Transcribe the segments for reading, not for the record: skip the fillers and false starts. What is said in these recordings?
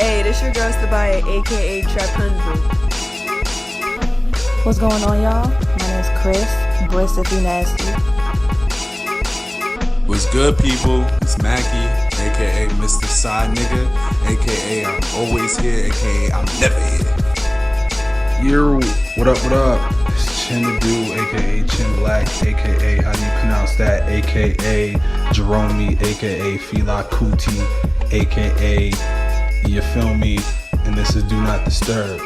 Hey, this your girl Stabaya, aka Trapunzel. What's going on, y'all? My name's Chris, Bliss if you nasty. What's good, people? It's Mackie, aka Mr. Side Nigga, aka I'm always here, aka I'm never here. Yo, what up, what up? It's Chin the Dude, aka Chin Black, aka how do you pronounce that? Aka Jerome, aka Fila Kuti, aka you feel me? And this is Do Not Disturb.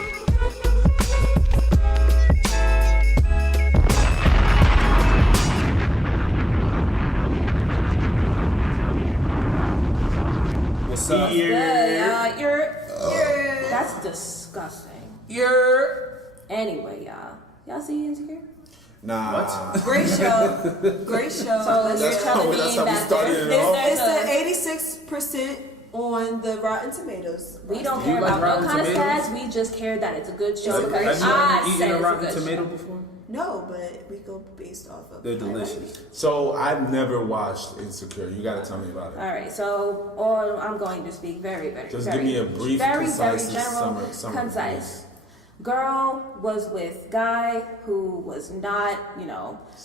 What's up? That's disgusting. Anyway, y'all see Insecure? Nah. What? Great show. Great show. So Let's that's try to how we name that started there. it off. It's the 86% on the Rotten Tomatoes. We don't Do you care like about Rotten what kind of Tomatoes? stats. We just care that it's a good show It's a great because show. I Have you said ever eaten a it's Rotten a good Tomato show. before? No, but we go based off of. They're delicious. So I've never watched Insecure. You gotta tell me about it. All right, so I'm going to speak very, Just very, give me a brief, very, concise, very general, summary, concise. Girl was with guy who was not,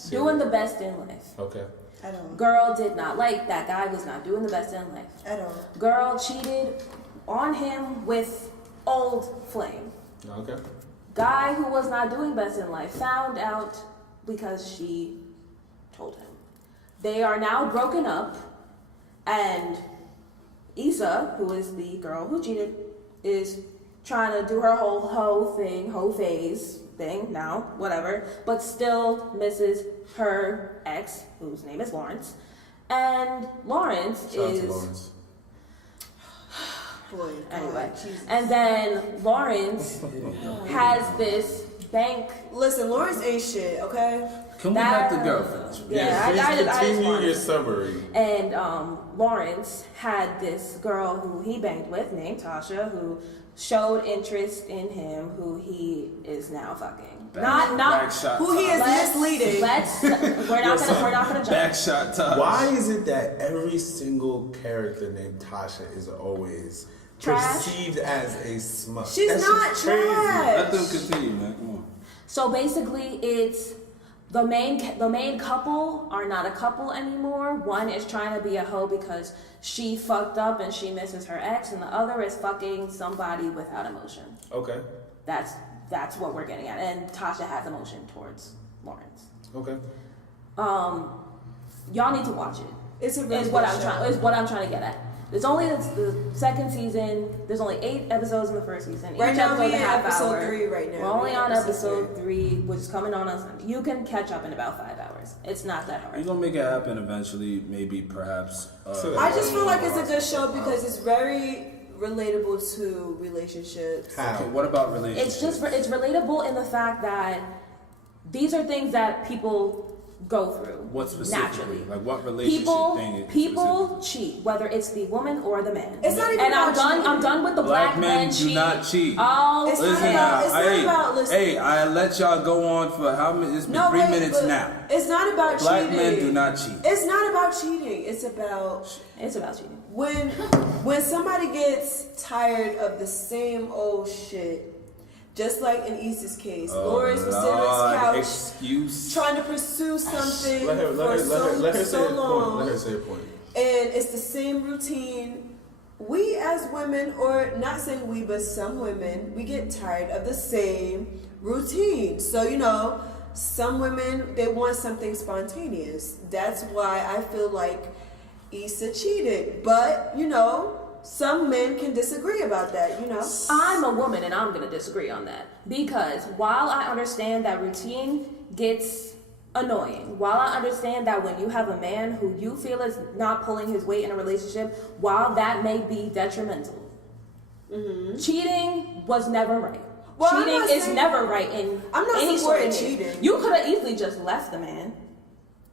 doing the best in life. Okay. I don't. Girl did not like that guy was not doing the best in life. I don't. Girl cheated on him with old flame. Okay. Guy who was not doing best in life found out because she told him. They are now broken up, and Issa, who is the girl who cheated, is trying to do her whole hoe phase thing now, whatever, but still misses her ex, whose name is Lawrence. And Lawrence Shout out is... to Lawrence. Boy, Anyway, Jesus. and then Lawrence has this bank. Listen, Lawrence ain't shit, okay? Can we That- let the girl finish? Yeah, Please I just continue wanted your to- summary. And Lawrence had this girl who he banged with named Tasha, who showed interest in him, who he is now fucking. Back Not shot. Who he is misleading. we're not gonna judge. Back shot time. Why is it that every single character named Tasha is always Trash? perceived as a smut? She's That's not just crazy. trash. Let them continue, man. Come on. So basically, it's the main couple are not a couple anymore. One is trying to be a hoe because she fucked up and she misses her ex, and the other is fucking somebody without emotion. Okay. That's what we're getting at, and Tasha has emotion towards Lawrence. Okay. Y'all need to watch it. It's a really Is what good I'm show. trying. Is what I'm trying to get at. It's only the second season. There's only 8 episodes in the first season. Right Each now episode's we a in half episode hour. 3 right now. We're only We on episode episode 3, which is coming on Sunday. You can catch up in about 5 hours. It's not that We're hard. gonna make it happen eventually, maybe, perhaps. I just feel like it's a good show because it's very relatable to relationships. How? Okay, what about relationships? It's relatable in the fact that these are things that people go through. What specifically? Naturally. Like what relationship thing? Is People cheat, whether it's the woman or the man. It's not even and I'm about done. cheating. I'm done with the Black black, men do cheat. not cheat. Oh, It's Listen not now, about- it's not hey, about listening. hey, I let y'all go on for how many? It's been 3 minutes but now. It's not about Black cheating. men do not cheat. It's not about cheating. It's about it's about cheating. when somebody gets tired of the same old shit. Just like in Issa's case, Lawrence was sitting on his couch Excuse. trying to pursue something Let her say so her long. point. Let her say her point. And it's the same routine. We as women, or not saying we, but some women, we get tired of the same routine. So, some women, they want something spontaneous. That's why I feel like Issa cheated. But, some men can disagree about that, I'm a woman and I'm going to disagree on that. Because while I understand that routine gets annoying, while I understand that when you have a man who you feel is not pulling his weight in a relationship, while that may be detrimental, cheating was never right. Well, I'm cheating not is saying- never right in I'm not any sort of supporting case. cheating. You could have easily just left the man,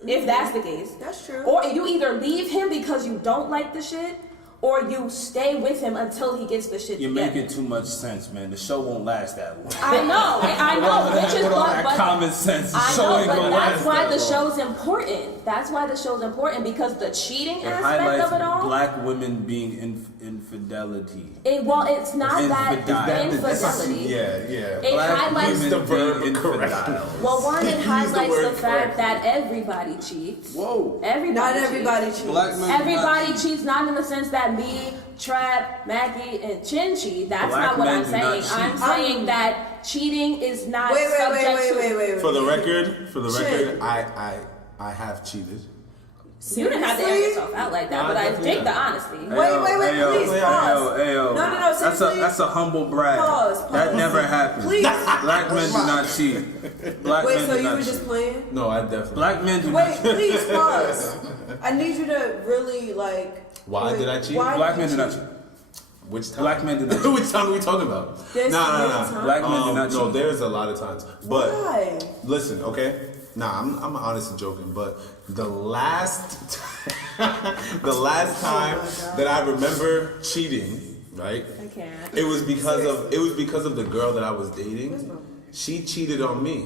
if that's the case. That's true. Or you either leave him because you don't like the shit, or you stay with him until he gets the shit You're together. making too much sense, man. The show won't last that long. I know, which is With all what, that but common sense, the I show know, ain't but gonna that's last why that the long. show's important. That's why the show's important, because the cheating It aspect highlights of it all. black women being infidelity. It's not that infidelity. Yeah. It highlights Use the verb being correctly. infidel. Well, one, it highlights word the fact correctly. that everybody cheats. Whoa. Everybody Not cheats. everybody cheats. Black men. Everybody cheats, not in the sense that me, Trap, Mackie, and Chin cheat. That's Black not what men I'm do saying. not cheat. I'm saying that cheating is not Wait, subject to. wait. For the record, Chin. I have cheated. You didn't have to air Seriously? yourself out like that, Nah, but I definitely dig not. the honesty. Wait, please, pause. Ayo. No, seriously. That's a humble brag. Pause. That never happened. Please. Black men do not cheat. Black Wait, men so do you not were cheat. just playing? No, I definitely. Black men do Wait, not cheat. please pause. I need you to really Why wait, did I cheat? why Black did men you do not cheat? cheat. Which time? Black men do not cheat. Which time are we talking about? There's Nah. many times. Black men do not No, cheat. there's a lot of times. But Why? listen, okay? Nah, I'm honestly joking, but the last time that I remember cheating, right? I can't. It was because of the girl that I was dating. She cheated on me.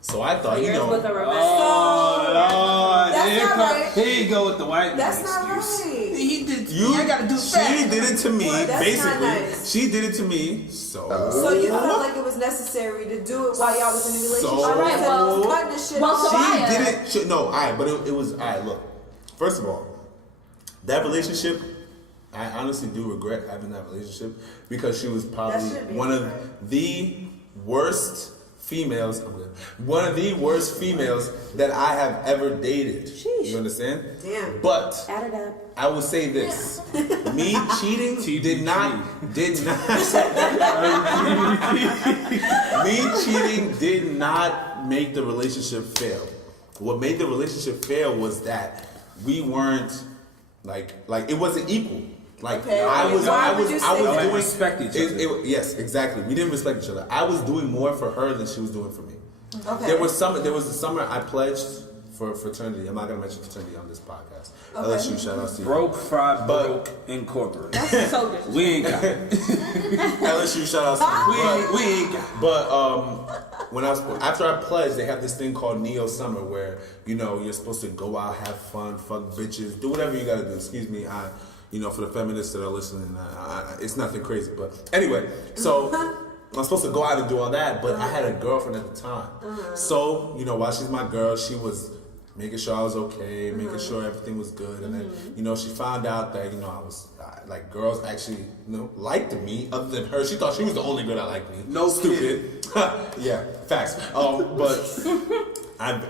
So I thought, Yours was a revenge. Oh, That's here not right. Here you go with the white man That's not excuse. right. He did. you I gotta do she fat. did it to me, Well, that's not basically. nice. She did it to me, so So you felt like it was necessary to do it while y'all was in the relationship? So- All right, well- cutting the shit well, off. so she Maya. didn't. No, but it was. Look, first of all, that relationship, I honestly do regret having that relationship because she was probably shouldn't be one of regret. the worst females. One of the worst females that I have ever dated. Sheesh. You understand? Damn. But Add it up. I will say this: me cheating did not. Me cheating did not make the relationship fail. What made the relationship fail was that we weren't like it wasn't equal. Like Okay, I was why would you say Y'all that? didn't respect each other. yes, exactly. We didn't respect each other. I was doing more for her than she was doing for me. Okay. There was a summer I pledged for fraternity. I'm not gonna mention fraternity on this podcast. LSU, shout out to you. Broke, fried, But- broke, incorporated. That's so good. We ain't got it. LSU, shout out to you. We ain't got it. But when after I pledged, they have this thing called Neo Summer where you're supposed to go out, have fun, fuck bitches, do whatever you gotta do. Excuse me, for the feminists that are listening, it's nothing crazy. But anyway, so I'm supposed to go out and do all that, but I had a girlfriend at the time. So while she's my girl, she was making sure I was okay, making sure everything was good, and then she found out that I was like girls actually liked me other than her. She thought she was the only girl that liked me. No stupid. Yeah, facts. But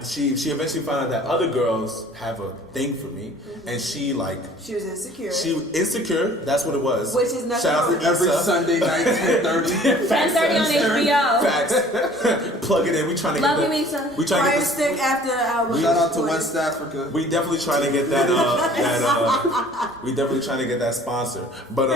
she eventually found out that other girls have a thing for me, and she She was insecure. she was insecure. That's what it was. Which is nothing Shout out wrong. to Every Issa. Sunday night, 10:30. 10:30 on HBO. Facts. Plug it in. We trying to Love get you, that. Misa. We trying to Fire get this. stick after the album. Shout out to West Africa. We definitely trying to get that. We definitely trying to get that sponsor. But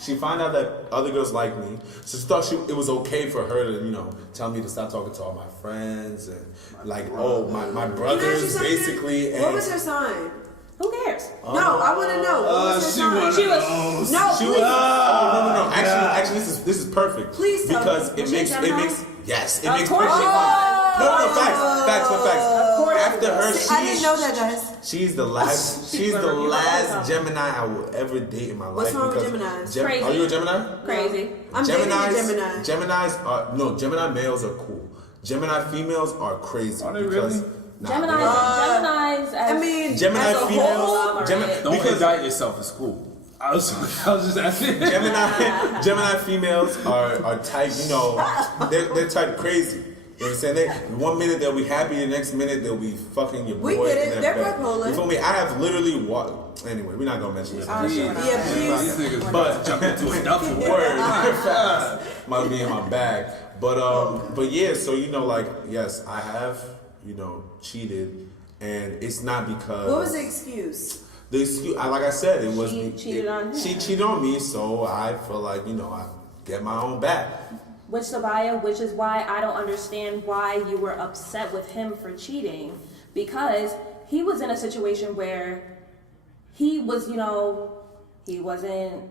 she found out that other girls like me, so she thought it was okay for her to tell me to stop talking to all my friends and my Can I ask you brothers something? basically. And What was her sign? Who cares? No, I want to know. What was her she sign? wanna- She was. No, She please. was no. Actually, this is perfect. Please tell because me. it Was she a makes Gemini? yes, it Of makes course perfect. she was. No, facts. Of course After her, I didn't know that, guys. she's the last. She's the Remember, you last always Gemini I will ever date in my What's life. wrong with because Geminis? Crazy. Are you a Gemini? Crazy. I'm dating a Gemini. Geminis are no. Gemini males are cool. Gemini females are crazy. Are they because, really? Nah, Gemini's. I mean, Gemini as a females. whole, Don't because indict yourself. It's cool. I was just asking. Gemini females are type. They're type crazy. You know what I'm saying? One minute they'll be happy, the next minute they'll be fucking your boy. We get it. in They're that bed. bipolar. You feel me? I have literally Anyway, we're not gonna mention this. Yeah, please. These niggas about to jump into a duffel. Word. Facts. Might be in my bag. But yeah, so yes, I have, cheated, and it's not because What was the excuse? the excuse. Like I said, it was She cheated on him. She cheated on me, so I feel like I get my own back. Which Sabaya, which is why I don't understand why you were upset with him for cheating, because he was in a situation where he was, he wasn't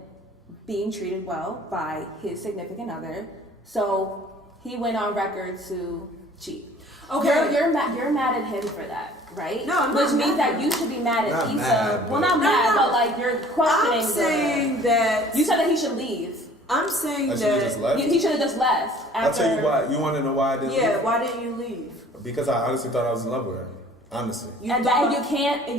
being treated well by his significant other, so he went on record to cheat. Okay. You're mad at him for that, right? No, I'm Which not means mad. that you should be mad at Not Issa. mad, Well, but- not mad, No. but like you're questioning. I'm saying that. You said that he should leave. I'm saying I should've just that. left. He should have just left. I'll After, tell you why. You want to know why I didn't Yeah. leave? Why didn't you leave? Because I honestly thought I was in love with her. Honestly. And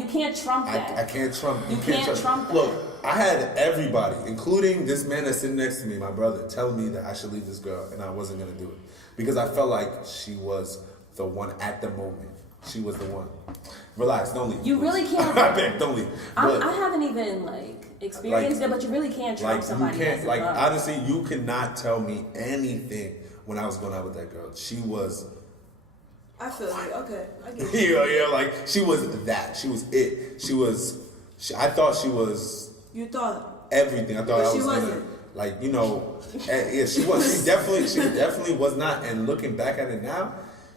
you can't trump that. I can't trump. You can't trump that. Look, I had everybody, including this man that's sitting next to me, my brother, telling me that I should leave this girl, and I wasn't gonna do it because I felt like she was the one at the moment. She was the one. Relax, don't leave. You really can't. I beg, don't leave. But, I haven't even experienced it, but you really can't trump somebody. you can't. that's in love. Honestly, you cannot tell me anything when I was going out with that girl. She was. I feel you. Okay. I get you. Yeah, like she was that. She was it. I thought she was You thought. everything. I thought But I she was gonna, wasn't. like, you know, yeah, she was. She definitely was not. And looking back at it now,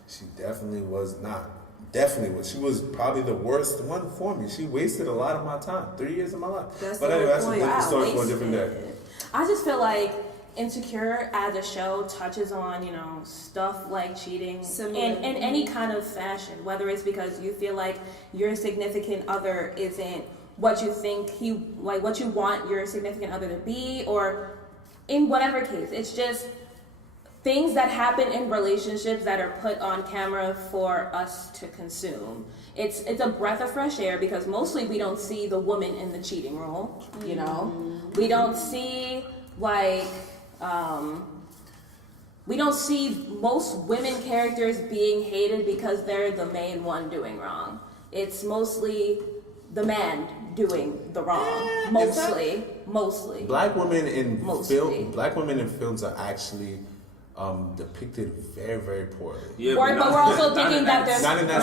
she definitely was not. Definitely was. She was probably the worst one for me. She wasted a lot of my time. 3 years of my life. That's But the anyway, whole that's a point. different Wow, story for a different day. wasted. I just feel like Insecure as a show touches on, stuff like cheating Similar. in any kind of fashion, whether it's because you feel like your significant other isn't what you think what you want your significant other to be, or in whatever case. It's just things that happen in relationships that are put on camera for us to consume. It's a breath of fresh air because mostly we don't see the woman in the cheating role, We don't see we don't see most women characters being hated because they're the main one doing wrong. It's mostly the man doing the wrong. Mostly. Black women in Mostly. films are actually depicted very, very poorly. Yeah, But we're also thinking that there's not in that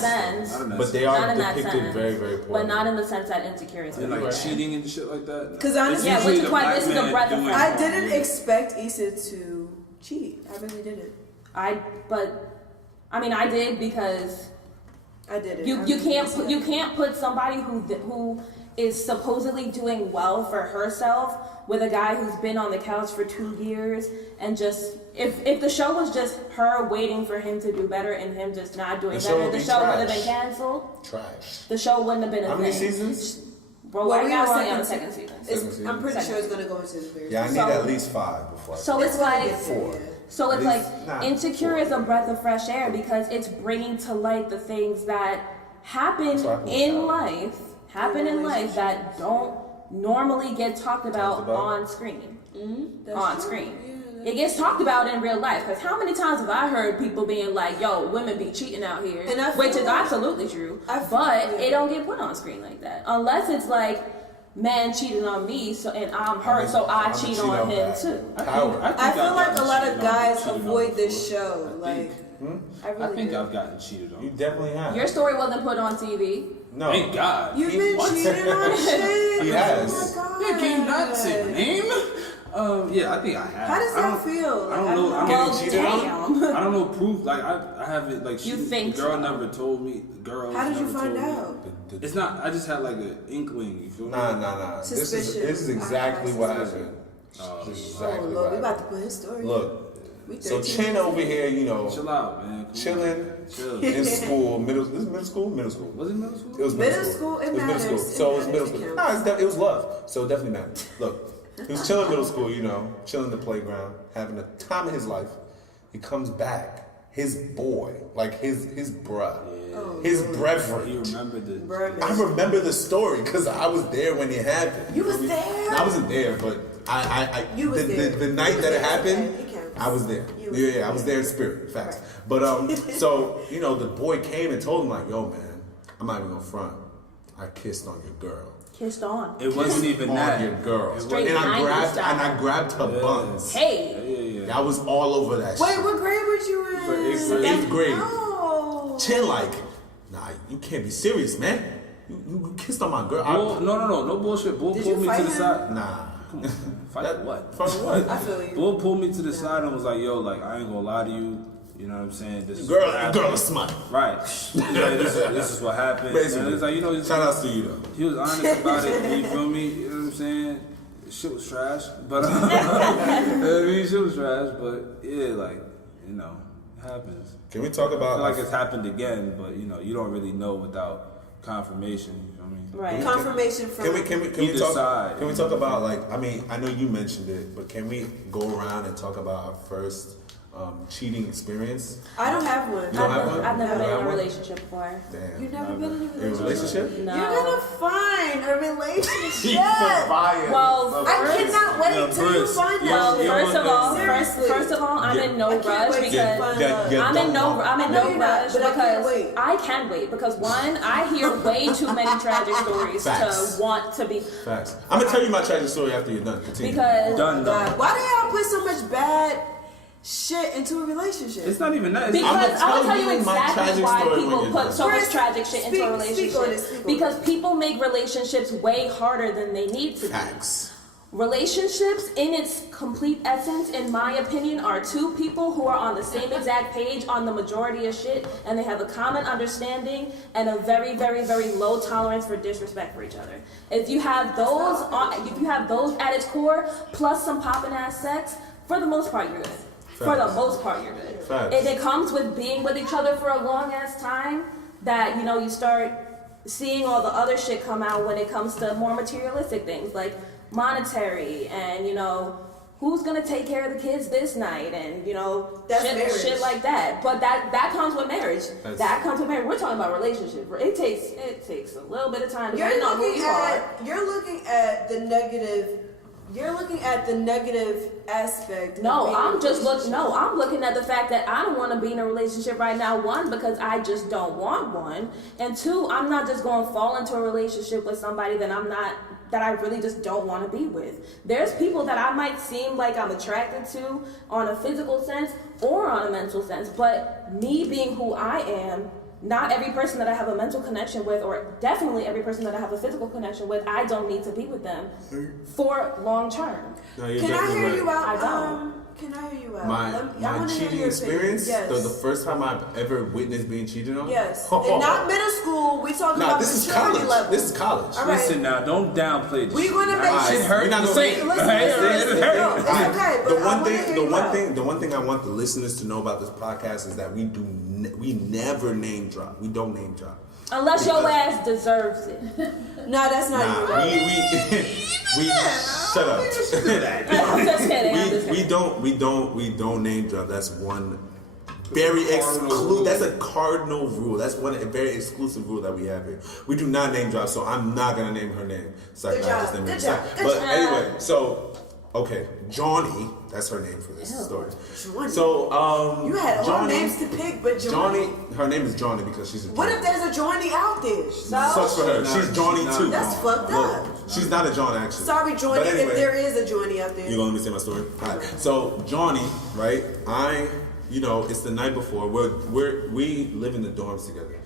sense. Not in that But they Not are in that depicted sense. very, very poorly. But not in the sense that Insecure is. And like portrayed. cheating and shit like that. Because honestly, Yeah, Usually which is the why black this is a man breath of doing fresh I it. didn't expect Issa to cheat. I really didn't. I did because I didn't. you can't put somebody who is supposedly doing well for herself with a guy who's been on the couch for 2 years and just if the show was just her waiting for him to do better and him just not doing The show better, would the be show would have trash. been canceled. Trash. The show wouldn't have been a How thing. many seasons? Bro, Well, right we now have we're only on the second second season. Season. I'm pretty Second. sure it's gonna go into the third. Yeah, I need So- at least 5 before I So see it's It's gonna like get there, 4. yeah. So it's At like least not Insecure 4. is a breath of fresh air because it's bringing to light the things that happen That's what happened with in Tyler. life, that don't normally get talked about about? on screen. That's On true. screen. Yeah, It gets talked about in real life because how many times have I heard people being like, "Yo, women be cheating out here," And I feel which is like- absolutely true. I feel- But yeah. it don't get put on screen like that unless it's like, man cheated on me, so and I'm hurt, so I I'ma cheat cheat on on him back. too. Coward. I feel like a lot of guys avoid this this show. Like, I really I think do. I've gotten cheated You on. definitely have. Your story wasn't put on TV. No. Thank God. You've been What? cheating on shit. He has. Oh my Yeah, can you not God. say my name? Yeah, I think I have. How does I that don't- feel? I don't know. I Getting don't, cheated on? Damn. I don't know proof. Like I haven't like. You She, think the girl so? never told me. The girl. How did you never find told me. out? It's not. I just had like an inkling. You feel me? Nah. This is exactly what happened. This is Oh exactly Lord, we what about happened. to put his story. Look, We so 13 Chin over here, Chill out, man. Come on. chilling Chill. in school, middle school. Was it middle school? It was Middle school, it was middle school. matters. So It it was middle matters. school. It Nah, it was love. So it definitely mattered. Look, he was chilling middle school, chilling the playground, having the time of his life. He comes back, his boy, like his bruh, Oh, his You brethren. remember this? Bruh. I remember the story because I was there when it happened. You was feel me? there? I wasn't there, but You was there. the You night was that it there. happened, Okay, it counts. I was there. You was Yeah, there. I was there in spirit, facts. But so the boy came and told him like, "Yo, man, I'm not even gonna front. I kissed on your girl." Kissed on. It wasn't even on that. your girl, Straight and I 90s grabbed style. her buns. Hey. Yeah. I was all over that Wait, shit. what grade was you in? For eighth grade. 8th grade. No. Chin like, nah, you can't be serious, man. You kissed on my girl. Bull, no bullshit. Bull Did pulled you me fight to the him? side. Nah. Come on, fight what? From what? I feel you. Bull pulled me to the side and was like, "Yo, like I ain't gonna lie to you. You know what I'm saying? This is Girl, what happened." girl is smart. Right. Yeah, this is what happened. Basically. And it's like Shout outs to you though. he was honest about it. You feel me? You know what I'm saying? Shit was trash, but I mean, shit was trash. But yeah, like happens. Can we talk I about feel like it's happened again, but you don't really know without confirmation. You know what I mean? Right. Confirmation from Can we Either talk? side. Can we talk about I know you mentioned it, but can we go around and talk about our first cheating experience? I don't have one. You don't have one? I've never You been don't in have a one? relationship before. Damn. You've never been in a In a relationship? relationship? No. You're gonna find a relationship. Well, I cannot wait till you Bruce, find Well, that. first of all, I'm in no I can't rush wait to because find Yeah, love. yeah. I'm in no I know you're not, rush but I can't because wait. I can wait because one, I hear way too many tragic stories Facts. to want to be Facts. I'm gonna tell you my tragic story after you're done. Continue. because Done though. God, why do y'all put so much bad shit into a relationship? It's not even that. It's Because I'ma I'm gonna tell you tell you my exactly tragic why story when people you're put done. so much Chris, tragic shit into a speak on relationship. it, speak on Because it. people make relationships way harder than they need to be. Facts. Relationships, in its complete essence, in my opinion, are two people who are on the same exact page on the majority of shit, and they have a common understanding and a very, very, very low tolerance for disrespect for each other. If you have those, at its core, plus some poppin' ass sex, for the most part, you're good. For the most part, you're good. Facts. And it comes with being with each other for a long ass time that you start seeing all the other shit come out when it comes to more materialistic things like monetary and who's gonna take care of the kids this night and That's marriage. shit like that. But that comes with marriage. That comes with marriage. We're talking about relationship. It takes a little bit of time. You're depending on who looking you are. at the negative. You're looking at the negative aspect. No, of being in a relationship. I'm looking at the fact that I don't want to be in a relationship right now. One, because I just don't want one, and two, I'm not just going to fall into a relationship with somebody that I really just don't want to be with. There's people that I might seem like I'm attracted to on a physical sense or on a mental sense, but me being who I am, not every person that I have a mental connection with, or definitely every person that I have a physical connection with, I don't need to be with them for long term. No, you're Can I definitely hear right. you out? I don't. Can I hear you out? My I wanna hear cheating your experience, opinion. Yes. the first time I've ever witnessed being cheated on. Yes. And not middle school. We talking Nah, about this is maturity college. level. This is college. All right. Listen now, don't downplay this. We gonna shit. make Nah, shit hurt. We're not gonna Say make it. it. Listen, Hey, listen, say it. listen. No, it's okay, but The one thing I want the listeners to know about this podcast is that we never name drop. We don't name drop. Unless your ass deserves it. No, that's not Nah, you. we shut up. I'm just kidding. We don't name drop. That's one very exclusive. That's a cardinal rule. That's a very exclusive rule that we have here. We do not name drop, so I'm not gonna name her name. Sorry, Good I just job. named her. Good job. Sorry. Good But job. anyway, so okay, Johnny. That's her name for this story. Johnny. So You had all Johnny, names to pick, but Johnny. Her name is Johnny because she's a. What if there's a Johnny out there? Sucks for her. She's Johnny too. That's fucked up. She's not a John actually. Sorry, Johnny, But anyway, if there is a Johnny out there. you gonna let me say my story? Alright. So Johnny, right? It's the night before. We live in the dorms together.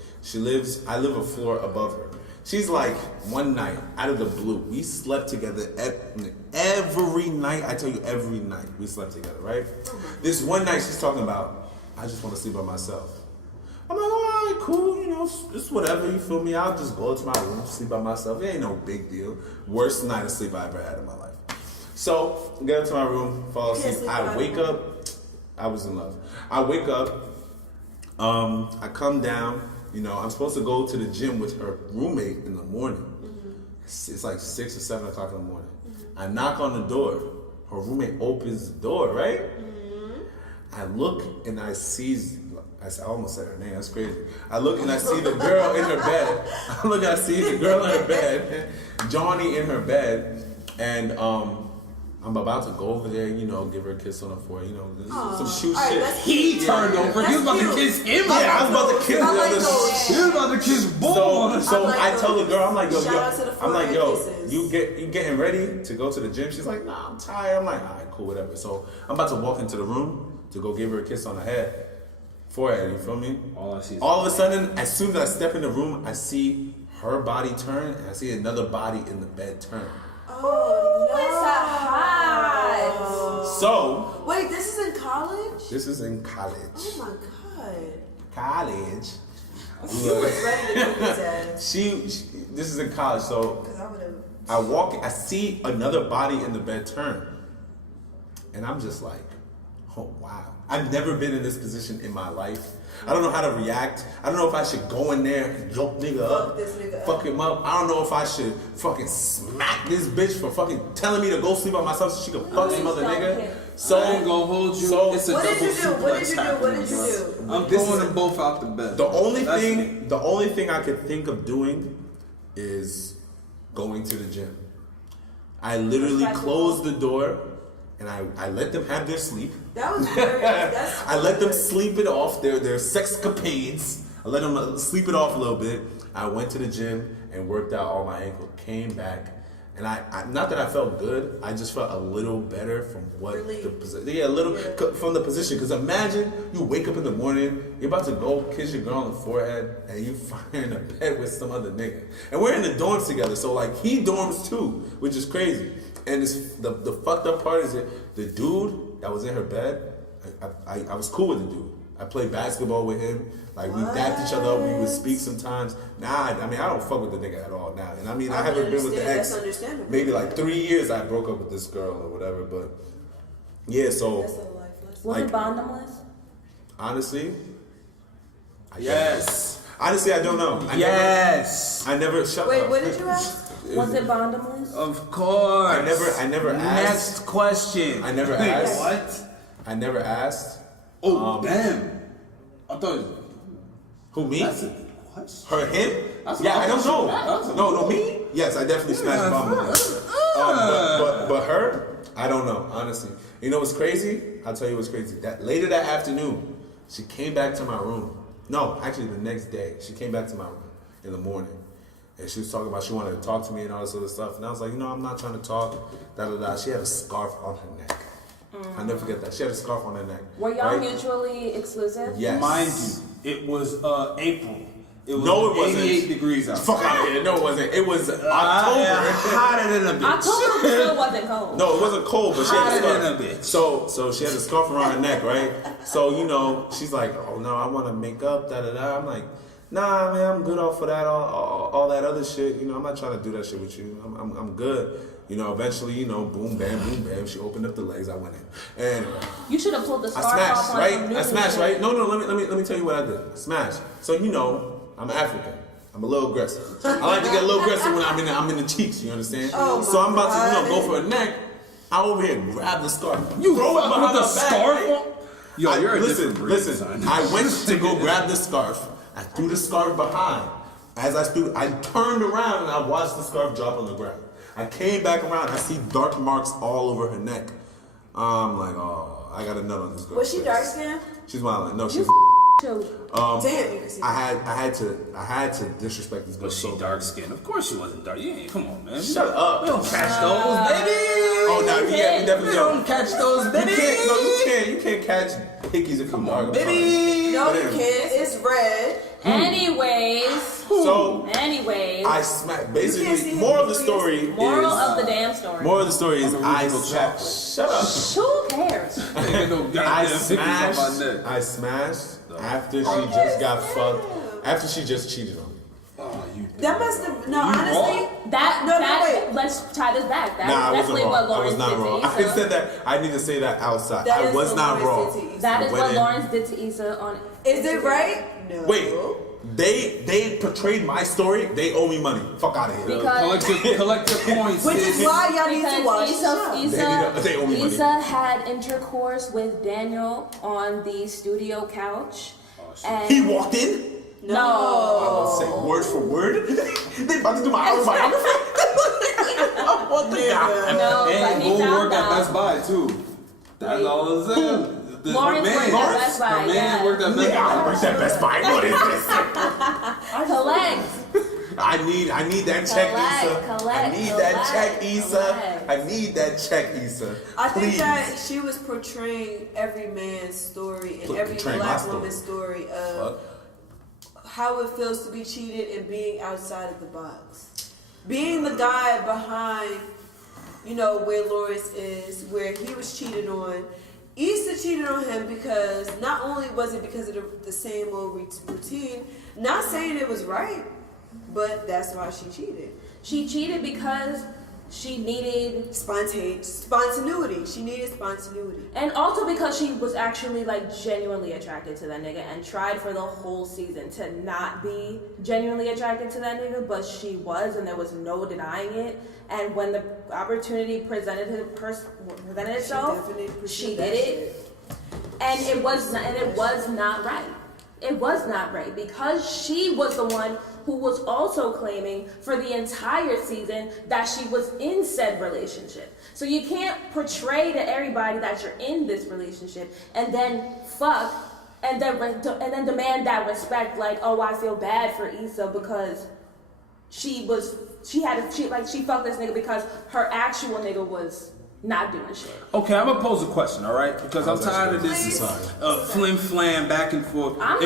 I live a floor above her. She's like, one night, out of the blue, we slept together every night. I tell you, every night we slept together, right? This one night she's talking about, I just want to sleep by myself. I'm like, all right, cool, it's whatever, you feel me? I'll just go to my room, sleep by myself. It ain't no big deal. Worst night of sleep I ever had in my life. So, get up to my room, fall asleep. I wake up, I was in love. I wake up, I come down, I'm supposed to go to the gym with her roommate in the morning. It's like 6 or 7 o'clock in the morning. I knock on the door. Her roommate opens the door, right? I look and I almost said her name, that's crazy. I look and I see the girl in her bed. I see the girl in her bed, Johnny in her bed, and I'm about to go over there, give her a kiss on the forehead, some shoe shit. He turned over. He was about to kiss him. Yeah, I was about to kiss He was about to kiss both. So I tell the girl, I'm like, Shout out to the kisses. you getting ready to go to the gym? She's like, nah, I'm tired. I'm like, all right, cool, whatever. So I'm about to walk into the room to go give her a kiss on the forehead, you feel me? All I see is all of a sudden, as soon as I step in the room, I see her body turn, and I see another body in the bed turn. Oh, no. It's a hot. So, Wait, this is in college? this is in college. Oh my god. College. You was ready to do his ass. This is in college, so Because I would have. I see another body in the bed turn. And I'm just like, oh wow, I've never been in this position in my life. I don't know how to react. I don't know if I should go in there and yoke nigga up, this nigga fuck him up. I don't know if I should fucking smack this bitch for fucking telling me to go sleep by myself so she could fuck some other nigga. So I ain't gonna hold you. So It's a What did double you do? What did suplex you do? happening, What did you bro. do? I'm This throwing is- them both out the bed. the only That's me. thing I could think of doing is going to the gym. I literally closed the door and I let them have their sleep. That was very. That's I let them good. sleep it off their sexcapades. I let them sleep it off a little bit. I went to the gym and worked out all my ankle. Came back, and I not that I felt good. I just felt a little better from what Relief. the position. Yeah, a little from the position. Because imagine you wake up in the morning, you're about to go kiss your girl on the forehead, and you find in a bed with some other nigga. And we're in the dorms together, so like he dorms too, which is crazy. And it's the fucked up part is that the dude that was in her bed, I was cool with the dude. I played basketball with him. Like we dapped each other up. We would speak sometimes. Nah, I mean I don't fuck with the nigga at all now. And I mean I haven't been with the ex. That's understandable. Maybe like 3 years I broke up with this girl or whatever. But yeah, so That's a life lesson. Was Like- it bottomless? honestly, Yes. honestly I don't know. Yes. I never shut Wait, up. what did you ask? Was it bottomless? Of course. I never asked. Next question. I never Wait, asked. What? I never asked. Oh, damn. I thought. Who me? That's a question. Her, him? That's Yeah, what I don't thought you know. asked. No, me? Yes, I definitely smashed Mama. But her, I don't know, honestly. You know what's crazy? I'll tell you what's crazy. That later that afternoon, she came back to my room. No, actually the next day, she came back to my room in the morning. And she was talking about she wanted to talk to me and all this other stuff. And I was like, I'm not trying to talk. She had a scarf on her neck. I'll never forget that. She had a scarf on her neck. Were y'all right? mutually exclusive? Yes. Mind you, it was April. It was No, it wasn't. 88 degrees out. Fuck out of here. No, it wasn't. It was October. Hotter than a bitch. October still wasn't cold. No, it wasn't cold, but she had a Hotter scarf. than a bitch. So she had a scarf around her neck, right? So, she's like, oh no, I want to make up, da-da-da. I'm like, nah, man, I'm good off of that, all that other shit. I'm not trying to do that shit with you. I'm good. Eventually, boom, bam, she opened up the legs, I went in. And You should have pulled the I scarf smashed, off on right? some I new smashed, shit. right? No, let me tell you what I did. I smashed. So I'm African. I'm a little aggressive. I like to get a little aggressive when I'm in the cheeks, you understand? Oh so I'm about my to go for a neck. I over here grab the scarf. You throw it behind with the her back, scarf right? on? Yo, you're a different breed, Listen. son. I went to go grab the scarf. I threw the scarf behind. As I turned around and I watched the scarf drop on the ground. I came back around. I see dark marks all over her neck. I'm like, oh, I got a nut on this girl. Was she dark skinned? She's wilding. No, she's. Too. Damn, you can see. I had to disrespect this girl. Was she so dark skinned? Of course she wasn't dark. Yeah, come on, man. Shut up. We don't catch those, baby. Oh no, yeah, we definitely We don't catch those, baby. You can't catch hickeys if you dark. Baby. No, you can't. It's red. Anyways, So I smacked. You can't Basically, see moral of the him. story moral is. of the damn story. Moral of the story is I original chocolate. shut up. Who cares? Ain't no I goddamn pictures on my smashed. neck. I smashed after she just got fucked. After she just cheated on me. Oh, you. That must have. No, You honestly. wrong? No, wait. Let's tie this back. That Nah, I was wasn't definitely wrong. what I Lawrence was not did wrong. to I Issa. said that. I need to say that outside. That I is was what not Lawrence wrong. did to Issa. That is Went what in- Lawrence did to Issa on. Is it right? No. Wait, they portrayed my story. They owe me money. Fuck out of here. Because Collect your points. Which is sis. why y'all need to watch because the show. They owe me money. Issa had intercourse with Daniel on the studio couch. And He walked in. no. I would say word for word. They about to do my autobiography. What the guy? No, but And he go found work at out. Best Buy too. That's all I'm saying. Lawrence worked at Best Buy, Her man yeah. worked at Best Nigga, I Buy. worked at Best Buy. What is this? Collect. I need that check, Issa. Collect, I need that check, collect. Issa. I need that check, Issa. I think Please. that she was portraying every man's story and every Portraying my black story. woman's story of how it feels to be cheated and being outside of the box. Being the guy behind, where Lawrence is, where he was cheated on. Issa cheated on him because not only was it because of the same old routine, not saying it was right, but that's why she cheated. She cheated because she needed spontaneity. She needed spontaneity. And also because she was actually like genuinely attracted to that nigga and tried for the whole season to not be genuinely attracted to that nigga, but she was, and there was no denying it. And when the opportunity presented itself, she did it. And it was not right. It was not right because she was the one who was also claiming for the entire season that she was in said relationship. So you can't portray to everybody that you're in this relationship and then fuck and then demand that respect, like, oh, I feel bad for Issa because she fucked this nigga because her actual nigga was not doing shit. Okay, I'm gonna pose a question, all right? Because I'm tired of this flim flam back and forth. Ask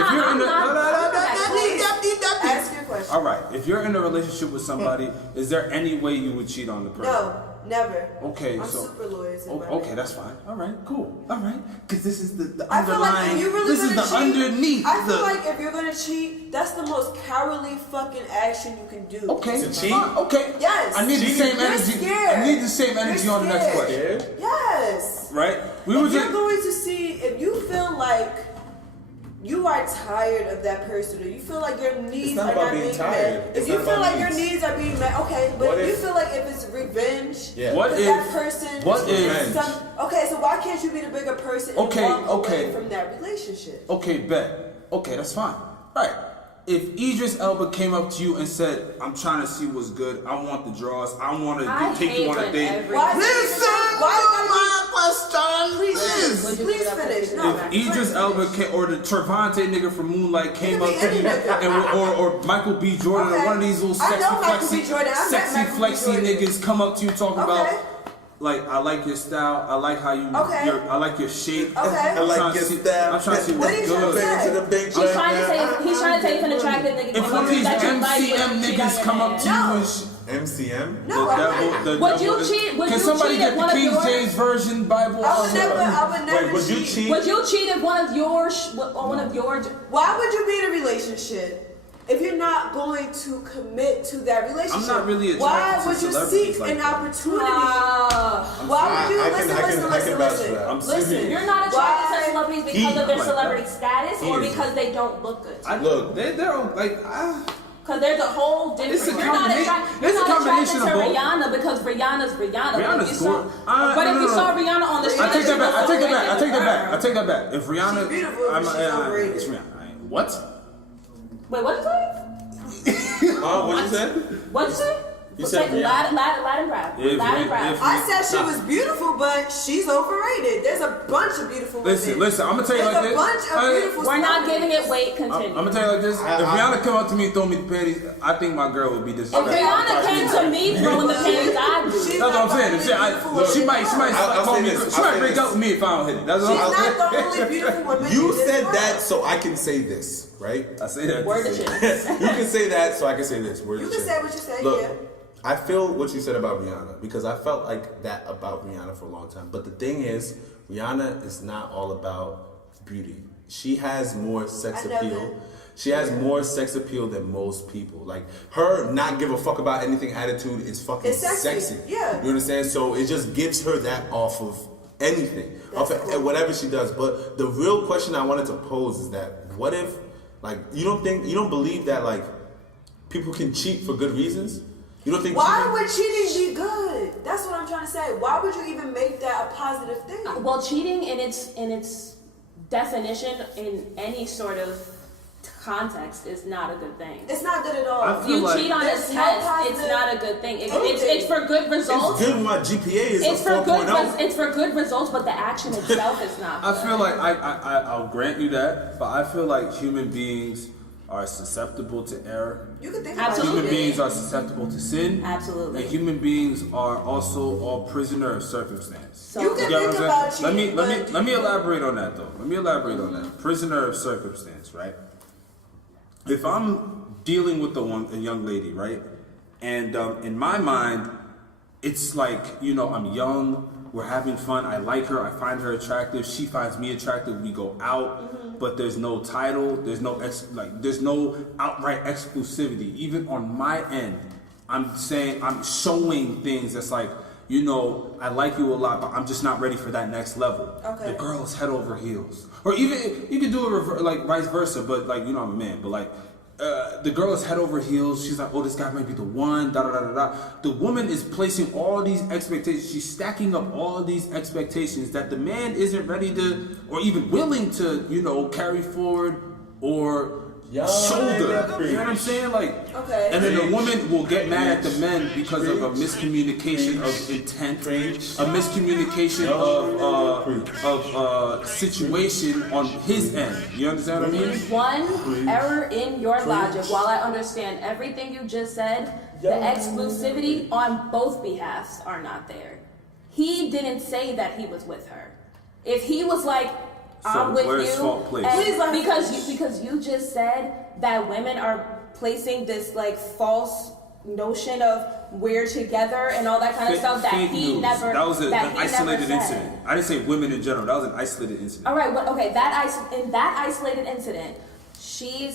your question. All right, if you're in a relationship with somebody, is there any way you would cheat on the person? No, never. Okay, I'm so super loyal to my okay, man. that's fine. All right, cool. All right, because this is the I feel like underlying. if you're really This is gonna the cheat, underneath. I feel like if you're gonna cheat, that's the most cowardly fucking action you can do. Okay, To cheat? fine, okay. Yes. I need the same You're energy. scared. I need the same energy You're on the next scared. question. Yes. Right? If you're going to see, if you feel like you are tired of that person, or you feel like your needs not are about not being being tired. met, It's if you not feel about like your needs. needs are being met, okay, but What if you if- feel like if it's revenge, Yeah. What that if- that person, what if- Revenge. okay, so why can't you be the bigger person and Okay, walk okay. away from that relationship? Okay, bet. Okay, that's fine. Right. If Idris Elba came up to you and said, I'm trying to see what's good, I want the draws, I want to take you on a date. Why? question. Please finish. No. If Idris Elba or the Trevante nigga from Moonlight came It up could to be you, any nigga. and, or Michael B. Jordan, or Okay. one of these little I sexy know Michael B. flexy, Jordan. I met sexy Michael B. flexy Jordan. niggas come up to you talking about, Okay. like, I like your style, I like how you, Okay. I like your shape. Okay. I I'm like trying to your see- style. I'm trying to see What what's are you trying to good. say? To the big He's trying to say if an attractive nigga If one of these that you like, MCM you cheat niggas on come your up to man. you No. and MCM? No, the I'm devil, not. the Would devil you is- cheat- would Can you somebody cheat get if the one of King yours- James Version Bible? I would never Wait, would you cheat. cheat? Would you cheat if one of your Why would you be in a relationship if you're not going to commit to that relationship? I'm not really Why attracted to would you celebrities seek like an that. opportunity? Why would you I can listen? vouch for that. I'm Listen, serious. You're not attracted Why- to celebrities because of their like celebrity that. status or He is. because they don't look good. Look. They're like, Because there's a whole different. It's a You're not combination- attracted. it's You're a not combination attracted to of both. Rihanna because Rihanna's Rihanna. Rihanna's if you saw, good. but if no, you no. saw Rihanna on the street, I take that back. I take that back. I take that back. I If take that back. If Rihanna, She's beautiful, but she's overrated. It's Rihanna. What? Wait, what did you say? What'd you say? What did you say? You said Rihanna. loud and proud. If- Loud and proud. if- I said she was beautiful, but she's overrated. There's a bunch of beautiful women. Listen. I'm gonna tell you There's like a this. bunch of beautiful We're not celebrities. giving it weight. Continue. I'm gonna tell you like this. If Rihanna come up to me and throw me the panties, I think my girl would be If disrespectful. Rihanna came to me throwing the panties, I'd do. She's That's what I'm saying. She might I'll call say me. this. She might break up with me if I don't hit it. That's what She's I'm saying. not the only beautiful woman. You in this said world. that so I can say this, right? I say that. Word to to say- shit. You can say that so I can say this. Word You to can shit. say what you say, Look, yeah. I feel what you said about Rihanna because I felt like that about Rihanna for a long time. But the thing is, Rihanna is not all about beauty. She has more sex I never- appeal. She has more sex appeal than most people. Like her not give a fuck about anything attitude is fucking It's sexy. Yeah. You understand? So it just gives her that off of anything. That's Off of cool. whatever she does. But the real question I wanted to pose is that what if like you don't believe that like people can cheat for good reasons? You don't think Why cheating- would cheating be good? That's what I'm trying to say. Why would you even make that a positive thing? Well, cheating in its definition in any sort of context is not a good thing. It's not good at all. I feel You like cheat on a there's test, no positive it's not a good thing. anything. It's for good results. It's good when my GPA is It's a for good. 4.0. It's for good results, but the action itself is not. I good. feel like I'll grant you that, but I feel like human beings are susceptible to error. You can think Absolutely. about Human it. beings are susceptible to sin. Absolutely. And human beings are also all prisoner of circumstance. So- You can get what think I'm saying? about cheating, Let me elaborate on that though. Let me elaborate on that. Prisoner of circumstance, right? If I'm dealing with a young lady, right, and in my mind, it's like I'm young, we're having fun, I like her, I find her attractive, she finds me attractive, we go out, but there's no title, there's no outright exclusivity, even on my end. I'm showing things that's like, you know, I like you a lot, but I'm just not ready for that next level. Okay. The girl is head over heels. Or even, you can do it like vice versa, but like, you know, I'm a man, but like, the girl is head over heels. She's like, oh, this guy might be the one, da da da da da. The woman is placing all these expectations. She's stacking up all these expectations that the man isn't ready to, or even willing to, you know, carry forward or shoulder. You know what I'm saying? Like, okay. And then the woman will get mad at the men because of a miscommunication of intent, a miscommunication of situation on his end. You understand what I mean? One error in your logic. While I understand everything you just said, the exclusivity on both behalves are not there. He didn't say that he was with her. If he was like, I'm with you, and because you just said that women are placing this like false notion of we're together and all that kind of stuff that he news. never. That was an isolated never incident. I didn't say women in general. That was an isolated incident. All right, well, okay. In that isolated incident, she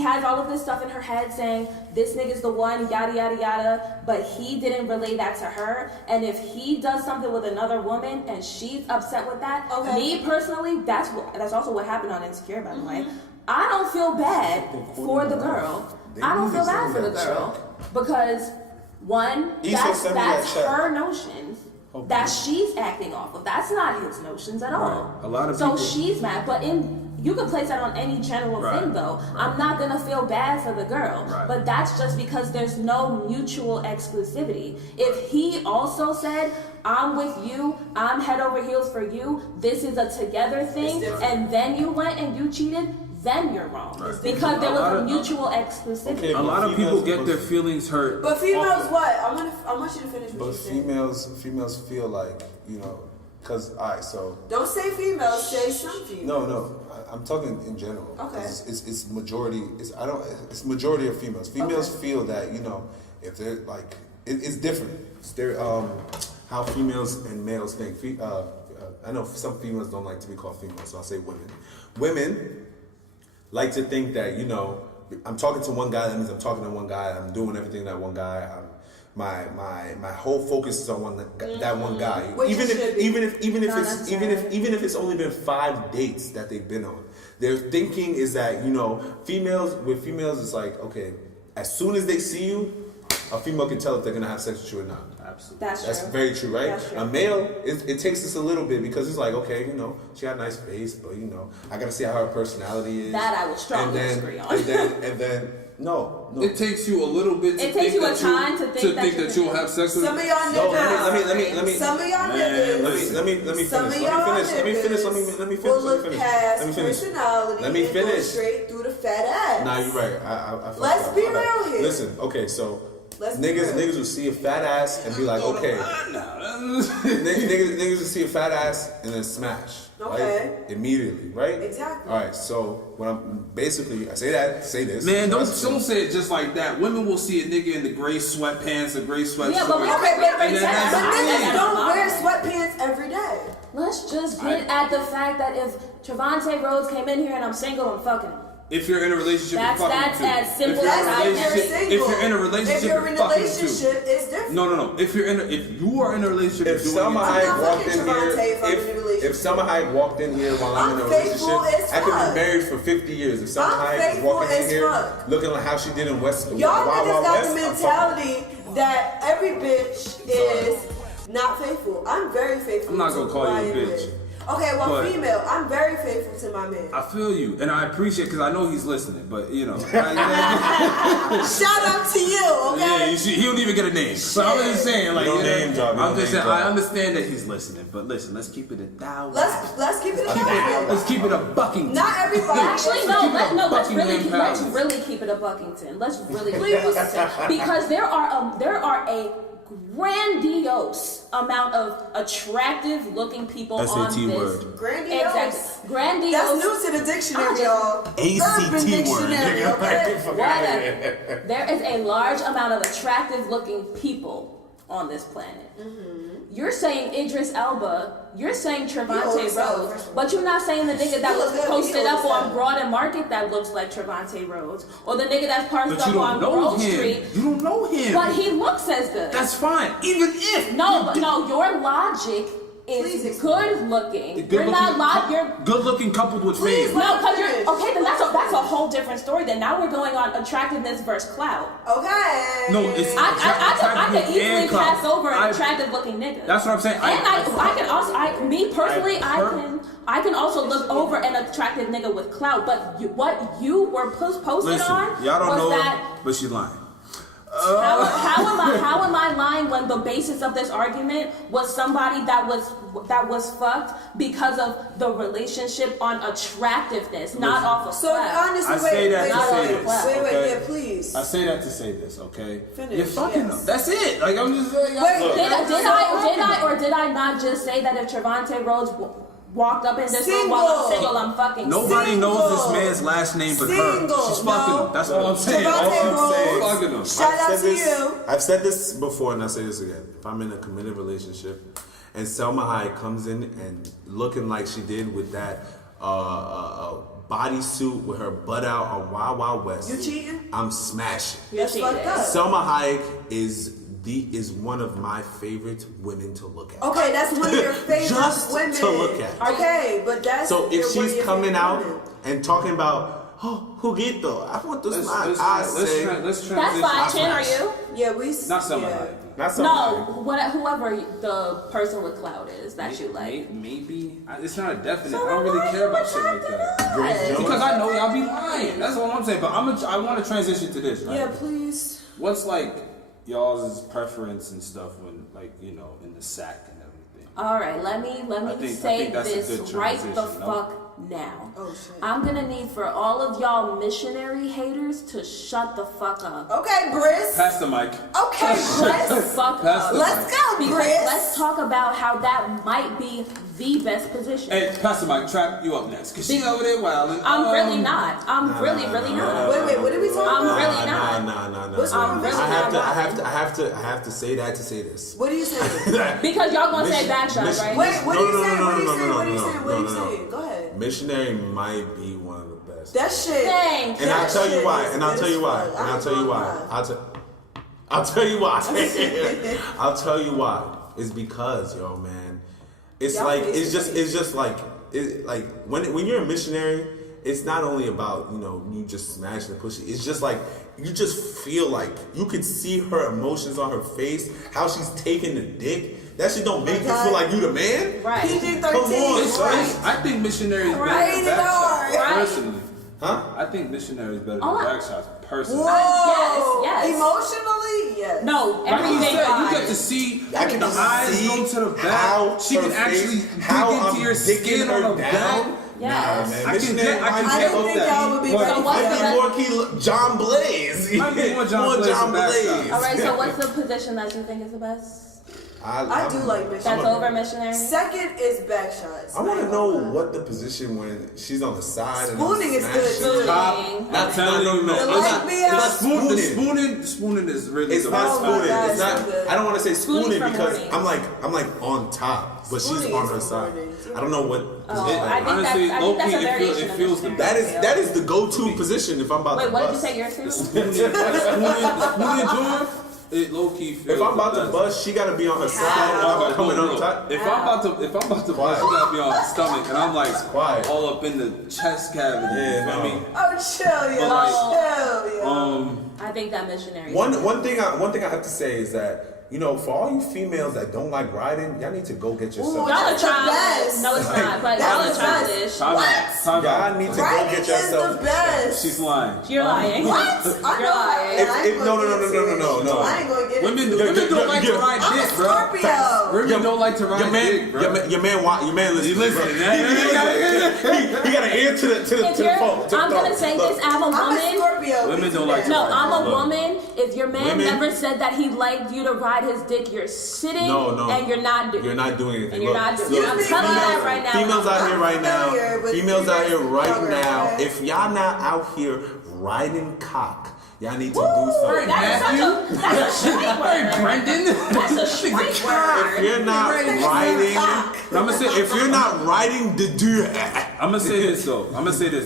has all of this stuff in her head saying this nigga's the one, yada yada yada, but he didn't relay that to her. And if he does something with another woman and she's upset with that, me personally, that's also what happened on Insecure, by the way. I don't feel bad for the girl. I don't feel bad for the girl because one, that's her notions that she's acting off of. That's not his notions at all. A lot of so people, she's mad, but you can place that on any general thing though. I'm not gonna feel bad for the girl, but that's just because there's no mutual exclusivity. If he also said, I'm with you, I'm head over heels for you, this is a together thing, and then you went and you cheated, then you're wrong. Because there was a mutual exclusivity. Okay, a lot of people get their feelings hurt. But females, what? I want you to finish what but you said. females feel like, you know, because, all right, so. Don't say females, say some females. No. I'm talking in general. Okay. It's majority. It's majority of females. Females feel that, you know, if they're like, it's different. It's how females and males think. I know some females don't like to be called females, so I'll say women. Women like to think that, you know, I'm talking to one guy. That means I'm talking to one guy. I'm doing everything that one guy. My whole focus is on that one guy. Which even if it's only been 5 dates that they've been on, their thinking is that, you know, with females it's like, okay, as soon as they see you, a female can tell if they're gonna have sex with you or not. Absolutely. That's very true, right? That's true. A male, it takes us a little bit because it's like, okay, you know, she got a nice face, but you know, I gotta see how her personality is. That I would strongly disagree on. And then no. It takes you a little bit to It takes you a time to think that you'll have sex with. Some of y'all niggas. Let me. Some of y'all niggas. Let me finish. Some of y'all Let me finish. Will look past personality. Let me and finish. Go straight through the fat ass. Nah, you're right. I Let's be real here. Listen, okay, so niggas will see a fat ass and be like, okay. Niggas will see a fat ass and then smash. Okay. Right? Immediately, right? Exactly. All right. So when I'm basically, I say this. Man, don't say it just like that. Women will see a nigga in the gray sweatpants, a gray sweatshirt. Yeah, but niggas don't wear sweatpants every day. Let's just get at the fact that if Trevante Rhodes came in here and I'm single, I'm fucking him. If you're in a relationship, that's as simple as If you're in a relationship, it's different. No. If you are in a relationship, if Selma Hayek walked in here while I'm in a relationship, I could be married for 50 years. If Selma Hayek is walking in here looking like how she did in West, y'all niggas got the mentality that every bitch is not faithful. I'm very faithful. I'm not gonna call you a bitch. Okay, well, female, I'm very faithful to my man. I feel you, and I appreciate because I know he's listening. But you know, shout out to you, okay? Yeah, he don't even get a name. So I'm just saying, like, name drop. I'm just saying, I understand that he's listening, but listen, let's keep it $1,000. Let's keep it $1,000. Let's keep it a Buckington. Not everybody. Actually, let's really keep it a Buckington. Let's really keep it a Buckington because there are a grandiose amount of attractive looking people SAT on this. word. Grandiose. Exactly. Grandiose. That's new to the dictionary, y'all. ACT Urban dictionary, word. okay? Whatever. There is a large amount of attractive looking people on this planet. You're saying Idris Elba, you're saying Trevante Rhodes, but you're not saying the nigga that was posted up on Broad and Market that looks like Trevante Rhodes, or the nigga that's posted up on Grove Street. You don't know him. But he looks as good. That's fine. Even if your logic is good looking. You're not you're good looking coupled with fame. No, because you're okay. Then that's a whole different story. Then now we're going on attractiveness versus clout. Okay. No, it's I could easily pass over an attractive looking nigga. That's what I'm saying. And I can also, I can also look over an attractive nigga with clout. But what you were posted on y'all don't was know that. her, but she's lying. How am I lying when the basis of this argument was somebody that was fucked because of the relationship on attractiveness, not off of So class. honestly, I say that to say wait, this. yeah, please. I say that to say this, okay? Finish, You're fucking yes. them. That's it. Like I'm just saying. Did I not just say that if Trevante Rhodes walked up in this room while I'm single, I'm fucking Nobody single. knows this man's last name but her. She's fucking him. That's all I'm saying. Fucking him. Shout out to you. I've said this before and I'll say this again. If I'm in a committed relationship and Selma Hayek comes in and looking like she did with that bodysuit with her butt out on Wild Wild West, You cheating? I'm smashing. You're cheating. Selma Hayek is one of my favorite women to look at. Okay, that's one of your favorite Just women. to look at. Okay, but that's So if one of she's your coming favorite out women. and talking about, oh, Juguito, I want this man. Let's transition. That's fine. Chin, are you? Yeah, we. Not Selma yeah. Hayek. Not Selma No, whoever the person with clout is that you like. Maybe. It's not a definite. I don't really care about shit like that. Grace Jones. Because I know y'all be lying. That's all I'm saying. But I want to transition to this, right? Yeah, please. What's like y'all's preference and stuff when, like, you know, in the sack and everything? All right, let me say that's a this good right the transition, no? fuck now. Oh shit. I'm gonna need for all of y'all missionary haters to shut the fuck up. Okay, Briss. Pass the mic. Okay, Shut the Briss. fuck Pass up. the Let's go, Because Briss. let's talk about how that might be the best position. Hey, pass the mic. Trap, you up next. Cause she over there wilding. I'm really not. I'm really not. Wait, what are we talking I'm about? really not. Nah. What's wrong with really I have to say that to say this. What are you saying? Because y'all gonna say back shots, right? Wait, what are you saying? What are you no, saying? no, What are you no, saying? What are you no, no. saying? Go ahead. Missionary might be one of the best. That shit. Thanks. And I'll tell you why. shit And I'll is tell you why. good as And I'll fuck. tell you why. I'll tell you why. I'll tell you why. It's because, yo, man. It's Y'all like face it's just like when you're a missionary, it's not only about, you know, you just smashing the pussy. It's just like you just feel like you could see her emotions on her face, how she's taking the dick. That shit don't make you feel like you the man. Right. PG-13. Come on, son. I think missionary is better Right. than back shots. Right. Personally. Huh? I think missionary is better Oh, than I- back shots. Personally. Whoa. Yes. Emotionally, yes. No, Like you everything. said, you get to see I can the eyes see go to the back. how She her can actually face, how dig into I'm your dicking skin her on the down. back. Yes. Nah, man. I Missionary can I get didn't think y'all would be But- ready So for what's that. the- More key, John Blaze. Might be more John Blaze than back shots. All right, so what's the position that you think is the best? I do like That's missionary. over missionary? Second is back shots. I want to know what the position when she's on the side. Spooning is and good, smashing. too. Top. Spooning. I'm telling you, man. The It's leg not- be it's out. not spoon- the Spooning. spooning is really It's the not best. spooning. God, It's not. so good. I don't want to say Spooning spooning for because mornings. I'm like on top, but she's Spooning on is her for side. mornings. I don't know what. Oh, position. I think Honestly, that's low-key, a variation it of feels the missionary. that is the go-to position if I'm about Wait, to what did you bust. say yours to? Spooning joint, it low key feels. If I'm about the to best. bust, she gotta be on her side. Okay, I'm coming look, on top. If I'm about to bust, you gotta be on the stomach, and I'm like quiet. all up in the chest cavity. Yeah, you know what I no. mean? Oh, chill, yo. But Chill, yo. I think that missionary. One thing I have to say is that, you know, for all you females that don't like riding, y'all need to go get yourself. Ooh, Y'all are That's the childish. best. No, it's not. But That's y'all are the best. childish. Time out. Y'all need to go Riding get is yourself. the best. She's lying. You're lying. What? I You're know lying. I ain't If- gonna no, get into it. no. I ain't gonna get Women into it. don't like to ride I'm a dick, bro. Scorpio. Women don't like to ride Your dick, bro. man, your man listen. You listening? He got an ear to the If phone. you're, I'm gonna say this. I'm a I'm a woman. Scorpio. Women don't like to No, ride I'm a Look. woman. If your man Women- never said that he liked you to ride his dick, you're sitting No. and you're not doing. You're not doing anything. And you're Look, not doing. look, I'm telling you that right now. Females out here right now. familiar with Females out here right females, now. okay? If y'all not out here riding cock, Y'all need to do something. That's a straight word. Brendan. That's a straight word. If you're not writing, I'm gonna say if you're not writing the do, I'm gonna say this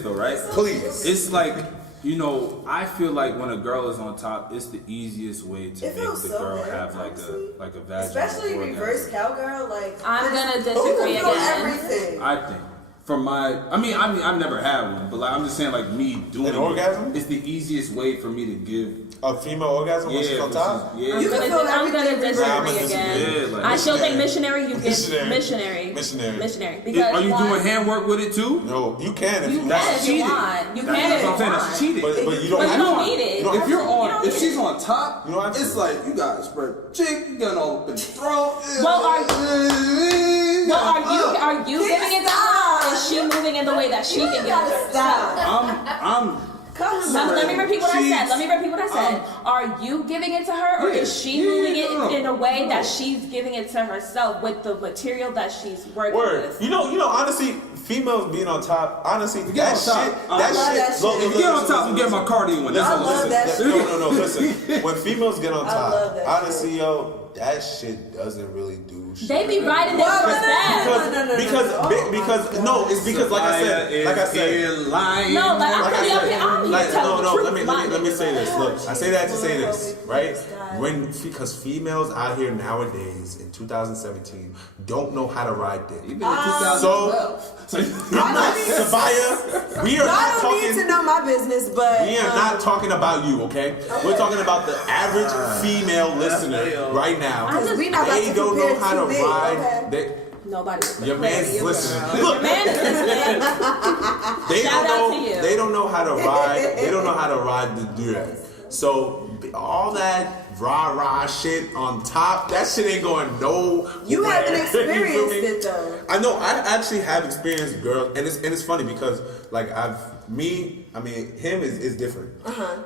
though, right? please. It's like, you know, I feel like when a girl is on top, it's the easiest way to It make feels the so girl good, have honestly. like a vaginal Especially orgasm. reverse cowgirl, like I'm gonna who disagree feel again. everything. I think. From my, I mean, I've never had one, but like I'm just saying, like me doing An orgasm? it's the easiest way for me to give. A female orgasm when she's on top? Yeah. You can feel I'm gonna everything disagree I'ma disagree. again. Yeah, like I still think missionary. missionary. Missionary. Missionary. Because Are you one, doing handwork with it too? No, you can if You you can want. if you want. You can That's if what I'm you saying. That's want. cheating. But you don't But you have don't to. need it. You don't If have you're to. You on, don't if need she's it. on top, You don't have to. it's like you got spread cheek, you got all up in the throat. Well, are you giving it to her, or is she moving in the way that she can give it to herself? I'm Let me repeat what I said. Are you giving it to her, or is she moving it in a way that she's giving it to herself with the material that she's working Word. with? You know, honestly, females being on top, honestly, get that on top. shit, I that love shit. that Look, shit. If you get on top, I'm getting my cardio in. That's I all. love that shit. No, listen. When females get on I love top, that honestly, yo, that shit doesn't really do shit. They be riding it for that. Because no, it's because like I said, No, like I'm pretty up here. I'm here telling the truth. Let me say this. Look, I say that to say this, right? Because females out here nowadays in 2017 don't know how to ride dick. Even in 2012. I'm not Sabaya. We are not I don't need to talking. know my business, but We are not talking about you, okay? We're talking about the average female listener right now. we not about They to don't know compare how to too big, ride. okay? Nobody. Your man's listening. Your Look, man is listening. they Shout don't out know. to you. They don't know how to ride. They don't know how to ride the durag. So all that rah shit on top, that shit ain't going no. You haven't experienced me? it though. I know. I actually have experienced girls, and it's funny because like him is different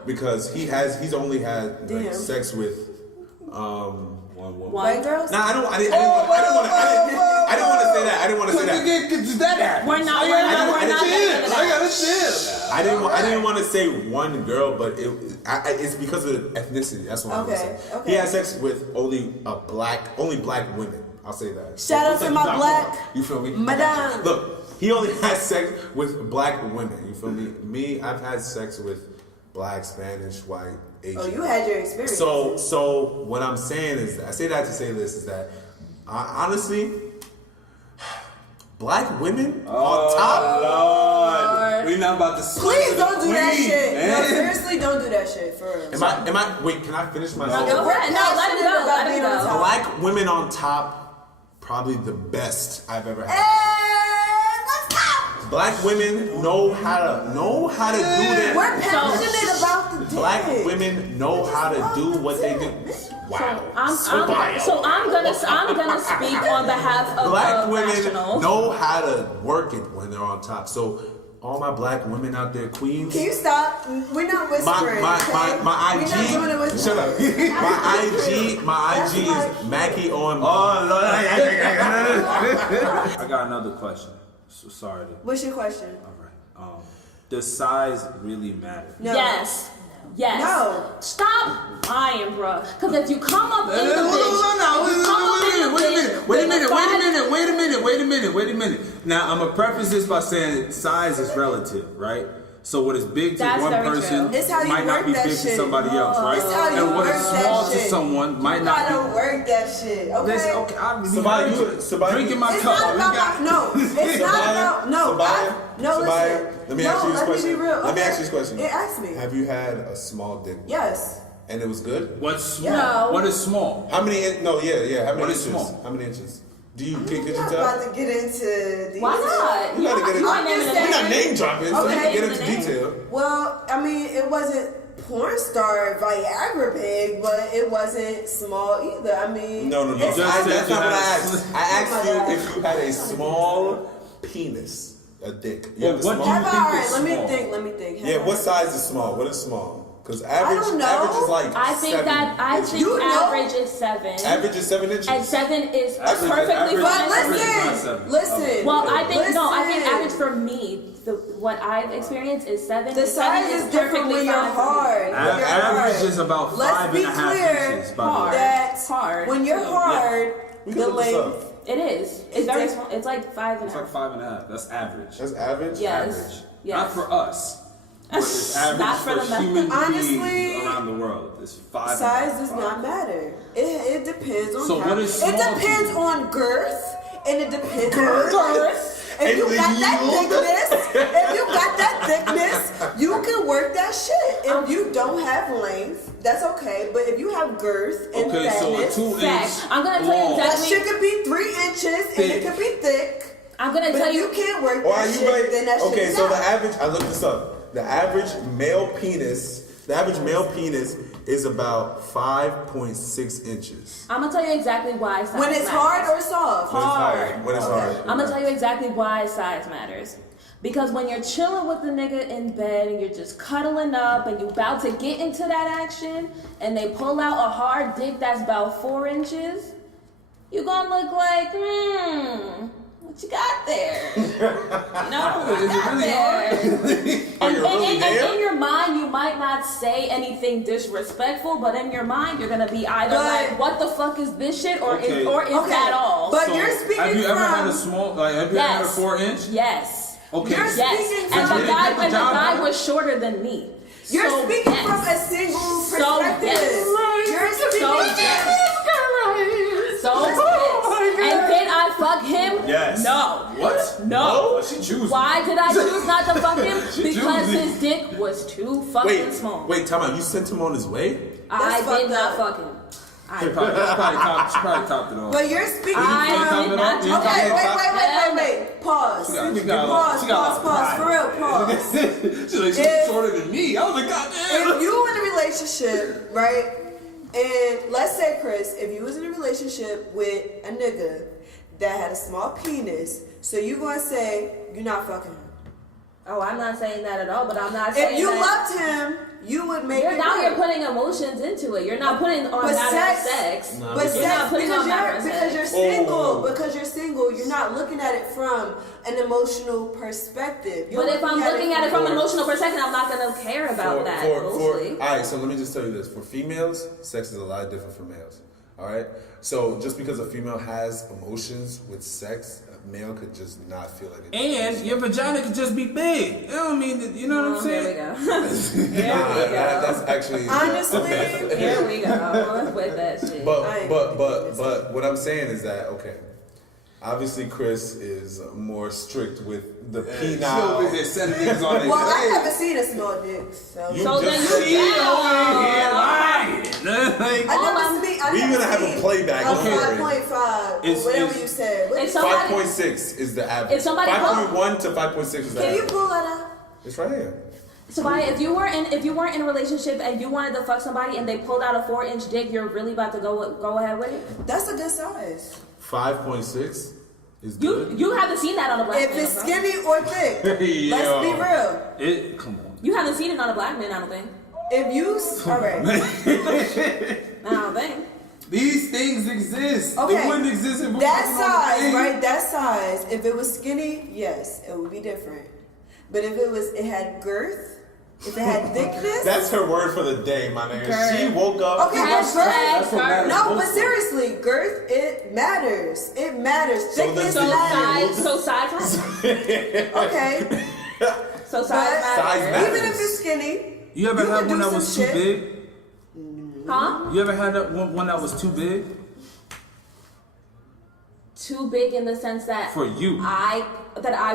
because he's only had like, sex with White girls? Nah, I didn't want to say that. I didn't want to say that. We're not. I didn't want to say one girl, but it's because of the ethnicity. That's what I'm saying. Okay. He had sex with only black women. I'll say that. Shout out to my black You feel me? madame. Look, he only had sex with black women. You feel me? Me, I've had sex with black, Spanish, white, Asian. Oh, you had your experience. So what I'm saying is, I say that to say this is that honestly, black women on top. Lord, we not about to. Please don't do that shit. Man. No, seriously, don't do that shit for real. Am I? Wait, can I finish my? Go ahead. No, let him go. Let him go. Black women on top, probably the best I've ever had. Hey, let's go. Black women know how to do that. We're passionate about the dick. Black women know how to do what they do. Wow. I'm gonna speak on behalf of Black the women professionals. know how to work it when they're on top. So all my black women out there, queens. Can you stop? We're not whispering. My okay? IG. We're not doing it whispering. Shut up. My IG is Mackie on. Oh Lord! I got another question. So sorry. What's your question? Oh. All right. Does size really matter? No. Yes. No. Stop lying, bruh. Because if you come up in the Wait a minute. Now I'm gonna preface this by saying size is relative, right? So what is big to That's one very person true. It's how you might not work be that big to shit. somebody else, right? It's how you And what work is that small to shit. someone might You not gotta be. work that shit. Okay. Listen, okay, I'm Sabaya, drinking my It's cup. not about no. It's not about no. Sabaya, Listen. let me ask you this Let me question. be real. Let me Okay. ask you this question. Ask me. Have you had a small dick? Yes. And it was good? What's small? No. What is small? How many? Yeah. How many What is inches? small? How many inches? Could you I'm not tell? about to get into these. Why not? We gotta get into. I'm just We're not saying. name dropping, so we Okay. can get into detail. Well, I mean, it wasn't porn star Viagra big, but it wasn't small either. I mean, No. just said That's you not what I had- asked. I asked you if you had a small penis, a dick. You have a What small- do you Have think I? is Let me small? think. Yeah, what size is small? What is small? Because average don't know. is like I think 7. You know? average is 7. Average is 7 inches. And 7 is Average- perfectly average- But fine. average- for me. not seven. listen. Well, I think listen. average for me, what I've experienced is 7. The size is different perfectly when you're fine for me. hard. When you're Average hard. is about Let's 5.5 be clear inches. By the way. Hard. that Hard. when you're hard, We can the look this up. length. It is. It's very small. It's like 5 and It's a like half. 5.5. That's average. That's average? Yes. Average. Yes. Not for us. But it's average Not for for the human Honestly, beings around the world. It's 5. Size does not matter. It depends on So how. what is it small depends to you? on girth, and it depends Girth? on girth. If you got that thickness, you can work that shit. If you don't have length, that's okay. But if you have girth and Okay, so a fatness, 2 Fact. inch. I'm gonna tell you long. that exactly. shit could be 3 inches and it could be thick. I'm gonna But tell if you you. can't work Or are that you shit, right? then that shit Okay, is so not. the average, I looked this up. The average male penis is about 5.6 inches. I'm gonna tell you exactly why size When it's matters. hard or soft. Hard. When it's hard. I'm gonna tell you exactly why size matters. Because when you're chilling with the nigga in bed and you're just cuddling up and you about to get into that action and they pull out a hard dick that's about 4 inches, you gonna look like, what you got there? You know, what you got there? And in your mind, you might not say anything disrespectful, but in your mind, you're gonna be either like, what the fuck is this shit, or Okay. is that all? But So, you're speaking have you ever had a from- small, like, have you ever had a Yes. 4 inch? Yes. Okay. You're Yes. speaking And from- the Did it guy, get the and the job guy done? was shorter than me. You're So, speaking yes. from a single So, perspective. yes. You're speaking. So, yes. So pissed. And did I fuck him? Yes. No. What? No. She chooses. Why did I choose not to fuck him? Because choosy. his dick was too fucking small. Wait, time out. You sent him on his way? I That's did fucked not up. fuck him. She probably topped it off. But you're speaking I from. did not do You Okay, that. wait. Pause. She got Pause. For real, pause. She's like, she's If- shorter than me. I was like, goddamn. If you in a relationship, right? And let's say, Chris, if you was in a relationship with a nigga that had a small penis, so you gonna say you're not fucking him. Oh, I'm not saying that at all, but I'm not saying If you that. loved him, you would make You're it now you're work. putting emotions into it. You're not putting on But matter of sex- sex. Nah, But because- You're not sex, putting on matter of because you're sex. single, Oh. because you're single, you're not looking at it from an emotional perspective. You're But if I'm looking at it from an emotional perspective, I'm not gonna care about that mostly. All right, so let me just tell you this. For females, sex is a lot different from males. All right? So just because a female has emotions with sex, a male could just not feel it. And your vagina could just be big. It don't mean that, you know what I'm Here we saying? go. Nah, that's actually... Honestly, Here we go with that shit. But what I'm saying is that, okay, obviously Chris is more strict with the She over here penile. setting niggas on their well, I head. haven't seen a small dick, so. You So then just you said- She over here lying. Like, We're gonna have a playback, don't worry. 5.5, It's- or whatever it's- you said. What If is- somebody- 5.6 is the average. If somebody 5.1 to 5.6 is the Can you average. pull that up? It's right here. So if you weren't in a relationship and you wanted to fuck somebody and they pulled out a 4-inch dick, you're really about to go ahead with it? That's a good size. 5.6 is You good. you haven't seen that on a black If man. it's bro. skinny or thick, let's be Yo. real. come on. You haven't seen it on a black man, I don't think. If you, alright. I don't think. These things exist. Okay. They wouldn't exist if it That wasn't on the size, thing. right? That size. If it was skinny, yes, it would be different. But if it had girth, if it had thickness, That's her word for the day, my nigga. Girth. She woke up. okay, but Hashtag girth. what matters. No, but seriously, girth, it matters. It matters. So Thickness then- matters. Size matters. Okay, So size but Size matters. even if it's skinny, You ever You had can one do that some was too shit. big? Huh? You ever had that one that was too big Too big in the sense that for you? I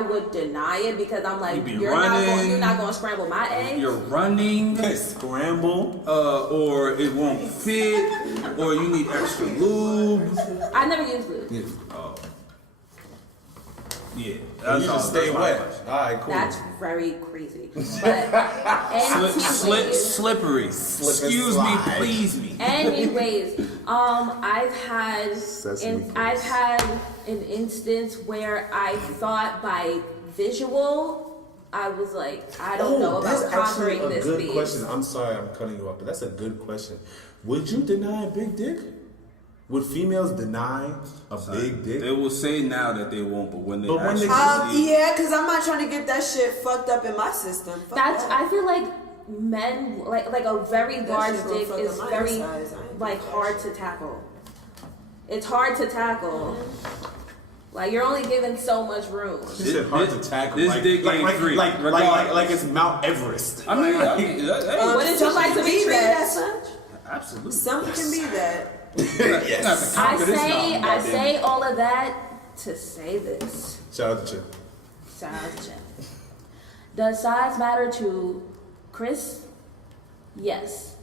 would deny it because I'm like, You be you're running. not going to scramble my eggs. You're running, Scramble. or it won't fit, or you need extra lube. I never use lube. Oh, yeah. You just stay that's my wet. question. All right, cool. That's very crazy. But Slippery. Slip and Excuse me, slide. please me. anyways, I've had Sesame I've had an instance where I thought by visual I was like, I don't know that's about actually conquering a this good beast. question. I'm sorry I'm cutting you off, but that's a good question. Would you deny a big dick? Would females deny a big dick? They will say now that they won't, but when they But when they- actually Yeah, because I'm not trying to get that shit fucked up in my system. Fuck That's that. I feel like men like a very large shit gonna dick fuck is up my very insides. I ain't like doing that hard to tackle. It's hard to tackle. Like you're only given so much room. She said hard to tackle. this like, dick ain't free, regardless. like it's Mount Everest. I mean, hey, Wouldn't you like to be be treated that. as such? absolutely. Some can be that. Yes. I say all of that to say this. Shout out to Chip. Size check. Does size matter to Chris? Yes.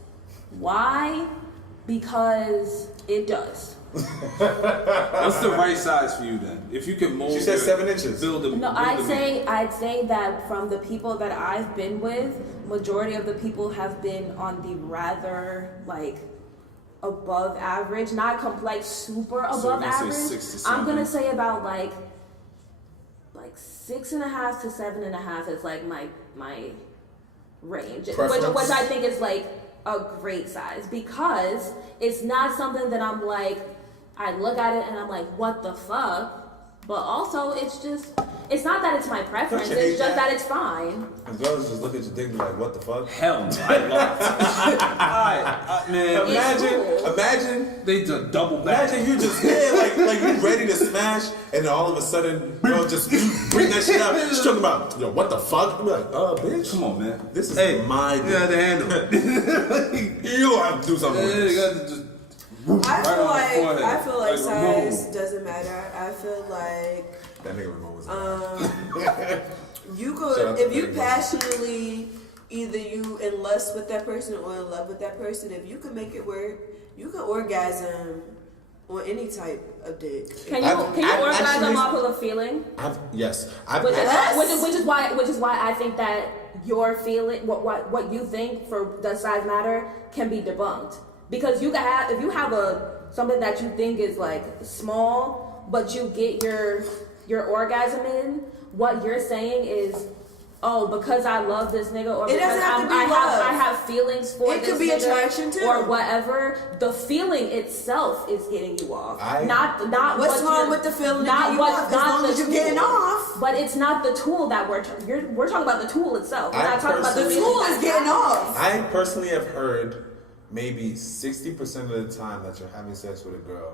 Why? Because it does. What's the right size for you then? If you can mold, She said your- 7 inches. Build a, No, build I'd a say that from the people that I've been with, majority of the people have been on the rather like above average, not like super So above we're gonna say average. 6 to I'm gonna 7. say about like 6.5 to 7.5 is like my range, Preference? which I think is like a great size because it's not something that I'm like I look at it and I'm like what the fuck, but also it's not that it's my preference, Don't you hate it's just that? that it's fine. And girls just look at your dick and be like, what the fuck? Hell no, I love it. Man, cool. Imagine they just double back. you just like you ready to smash, and then all of a sudden, bro, just you bring that shit up. She's talking about, yo, what the fuck? I'm like, bitch, Come on, man. this is my You got dick. to handle it. You have to do something with You this. got to just. I Right feel on the like forehead. I feel like Like size Ramon. doesn't matter. I feel like That nigga Ramon was you Shout out could to if you Petty Boss. passionately either you in lust with that person or in love with that person. If you can make it work, you can orgasm on any type of dick. Can I've you orgasm actually- off of a feeling? I've Which is why I think that your feeling, what you think for does size matter, can be debunked. Because you can have if you have something that you think is like small, but you get your orgasm in, what you're saying is, oh, because I love this nigga, or It because doesn't have to be I love. have feelings for It this could be nigga, attraction, too. or whatever. The feeling itself is getting you off. Not What's what wrong you're- with the feeling? Not that you what want, as not long the as you're tool. getting off. But it's not the tool that we're talking about the tool itself. We're I not talking about the The personally- tool is getting off. I personally have heard maybe 60% of the time that you're having sex with a girl,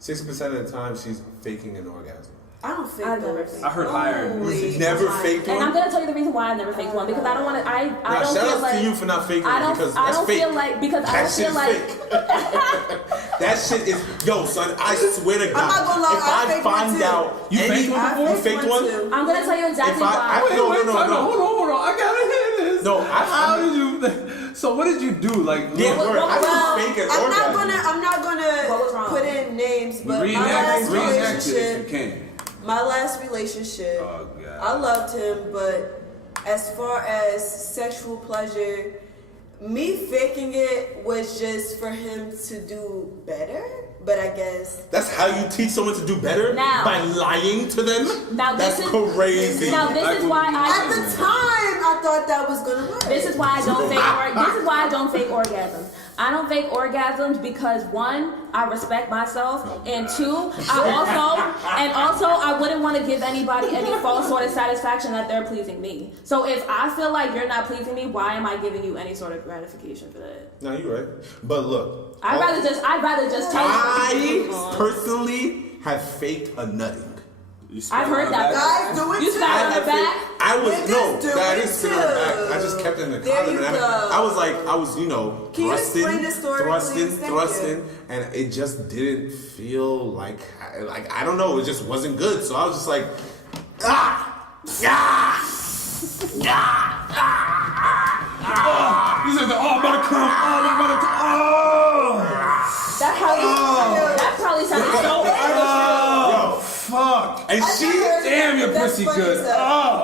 60% of the time she's faking an orgasm. I don't think I've never those. faked I heard higher. Holy Never my- faked And one? I'm gonna tell you the reason why I never faked one because I don't want to. I Nah, don't shout feel out like to you for not faking I it don't. because I that's don't fake. feel like because I That don't shit feel is like. fake. That shit is, yo, son, I swear to God. not gonna lie, if I I faked one find too. out You any, faked one I you faked one? too. I'm gonna tell you exactly If I- why. No, no. Hold on. I gotta hear this. No, How did you? So what did you do? Like, Yeah, What- word. I Well, didn't fake an I'm orgasm. not What was gonna wrong? put in names, but my reenact last it if you relationship, can. my last relationship, Oh, God. I loved him, but as far as sexual pleasure, me faking it was just for him to do better. But I guess That's how you teach someone to do better? Now- By lying to them? Now this That's is- crazy. Now this is why at I. the time I thought that was gonna work. This is why I don't fake. This is why I don't fake orgasms. I don't fake orgasms because one, I respect myself, and two, I wouldn't want to give anybody any false sort of satisfaction that they're pleasing me. So if I feel like you're not pleasing me, why am I giving you any sort of gratification for that? No, you're right. But look. I'd rather just tell you. I personally have faked a nutting. I've heard that. Guys do it You too. spat on her back. I was Niggas do that it is spin on her back. I just too. kept it in the There condom. you And go. I was Can you thrusting, explain the story, please? Thank thrusting, and it just didn't feel like I don't know. It just wasn't good. So I was just like, You said, I'm about to come. I'm about to come. That probably sounded so Oh, fuck. and she. Damn, your That's pussy funny good. as hell. Oh.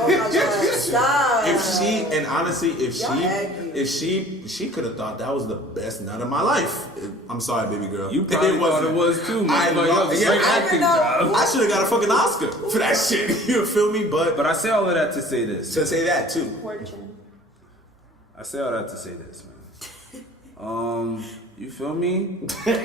Oh my god, stop. If she and honestly, Y'all she could have thought that was the best nut of my life. I'm sorry, baby girl. You probably thought it was too. I Motherfucker. That love- was a yeah, great I acting know. job. I should have got a fucking Oscar for that shit. You feel me? But But I say all of that to say this. to say that too. I say all that to say this, man. You feel me? Yeah, man.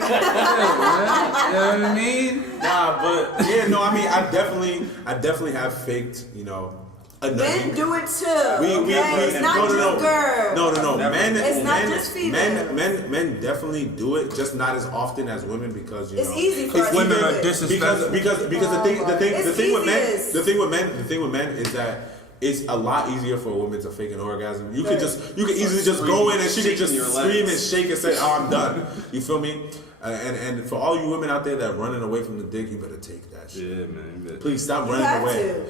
You know what I mean? Nah, but yeah, no, I mean, I definitely have faked, you know, a nutting. Men do it too. It's not just girls. No. Men, It's not men, just females. Men definitely do it, just not as often as women because you It's know. easy for us to women do are it. disrespectful. Because the thing with men is that it's a lot easier for a woman to fake an orgasm. You can easily just go in and she can just scream and shake and say, "Oh, I'm done." You feel me? And for all you women out there that running away from the dick, you better take that shit. Yeah, man. Please stop You running have away.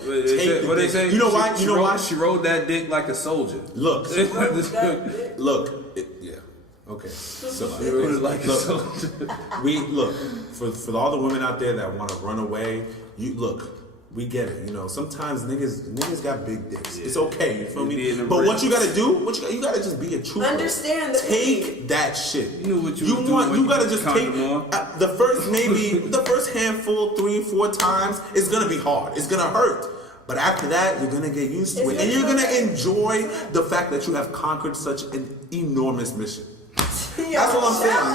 to. What they say? You know why? You know why? She rode that dick like a soldier. Look, That- look. Yeah. Okay. So She rode it like a soldier. we look for all the women out there that want to run away. You look. We get it, you know. Sometimes niggas got big dicks. It's okay, you feel me? But what you gotta do? You gotta just be a trooper. Understand the take that shit. You knew what you was doing when You you gotta put just the take condom on. the first handful, 3-4 times. It's gonna be hard. It's gonna hurt. But after that, you're gonna get used to it, and you're gonna enjoy the fact that you have conquered such an enormous mission. That's all I'm saying.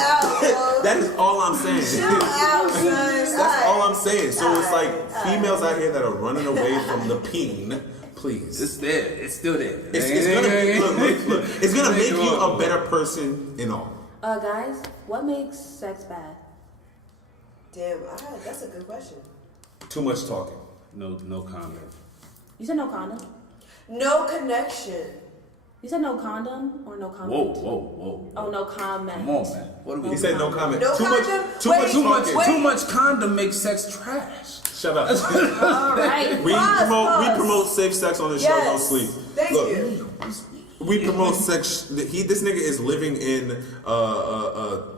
That is all I'm saying. That's all I'm saying. So it's like females out here that are running away from the peen. Please, It's there. It's still there. It's gonna make you a better person in all. Guys, what makes sex bad? Damn, that's a good question. Too much talking. No comment. You said no condom. No connection. You said no condom or no comment? Whoa. Oh, no comment. Come on, man. What do we? He said no comment. No Too condom? much talking. Too much condom makes sex trash. Shut up. All right. We promote safe sex on the show. Don't Yes. sleep. Thank Look, you. we promote sex. This nigga is living in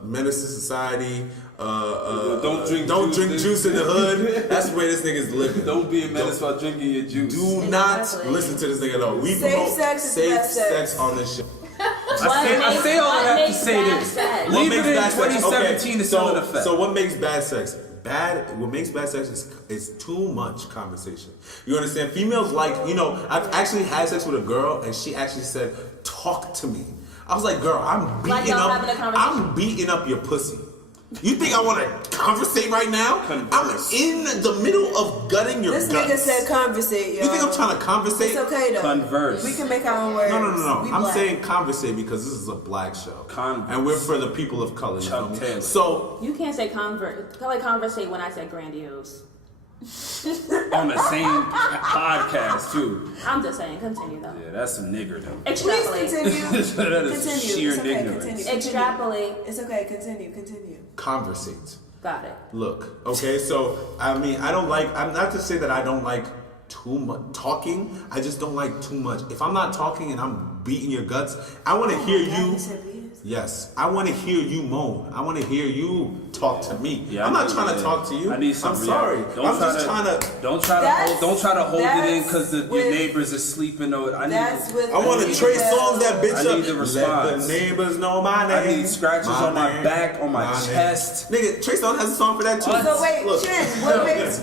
menace to society. Don't drink juice in the hood. That's where this nigga is living. Don't be a menace while drinking your juice. Do not Exactly. listen to this nigga though. We Safe promote sex is safe best sex. sex on this show. I say all of that to say this. Sex? Leave What it in makes bad sex? 2017 to still in effect. So what makes bad sex? What makes bad sex is too much conversation. You understand? Females like, you know, I've actually had sex with a girl and she actually said, "Talk to me." I was like, "Girl, I'm Like y'all having a conversation? beating up your pussy. You think I want to conversate right now? Converse. I'm in the middle of gutting your This guts. nigga said conversate, yo. You think I'm trying to conversate? It's okay though. Converse. We can make our own words. No. We I'm black. saying conversate because this is a black show. Converse. And we're for the people of color. You Chuck know? Taylor. So You can't say conversate when I said grandiose. On the same podcast too. I'm just saying, continue though. Yeah, that's some nigger though. Please Extrapolate. continue. That is Continue. sheer It's okay. ignorance. Continue. Extrapolate. It's okay. Continue. conversate. Got it. Look, okay, so I mean, I'm not to say that I don't like too much talking. I just don't like too much. If I'm not talking and I'm beating your guts, I want to hear you. Yes, I want to hear you moan. I want to hear you talk to me. Yeah, I'm not trying to talk to you. I need some I'm sorry. reality. I'm just trying to. Don't try to hold it in because your neighbors are sleeping. Or I want to Trey Songz that bitch I up. need the response. Let the neighbors know my name. I need scratches on my name, back, on my name. chest. Nigga, Trey Songz has a song for that too. So wait, Look. Chin,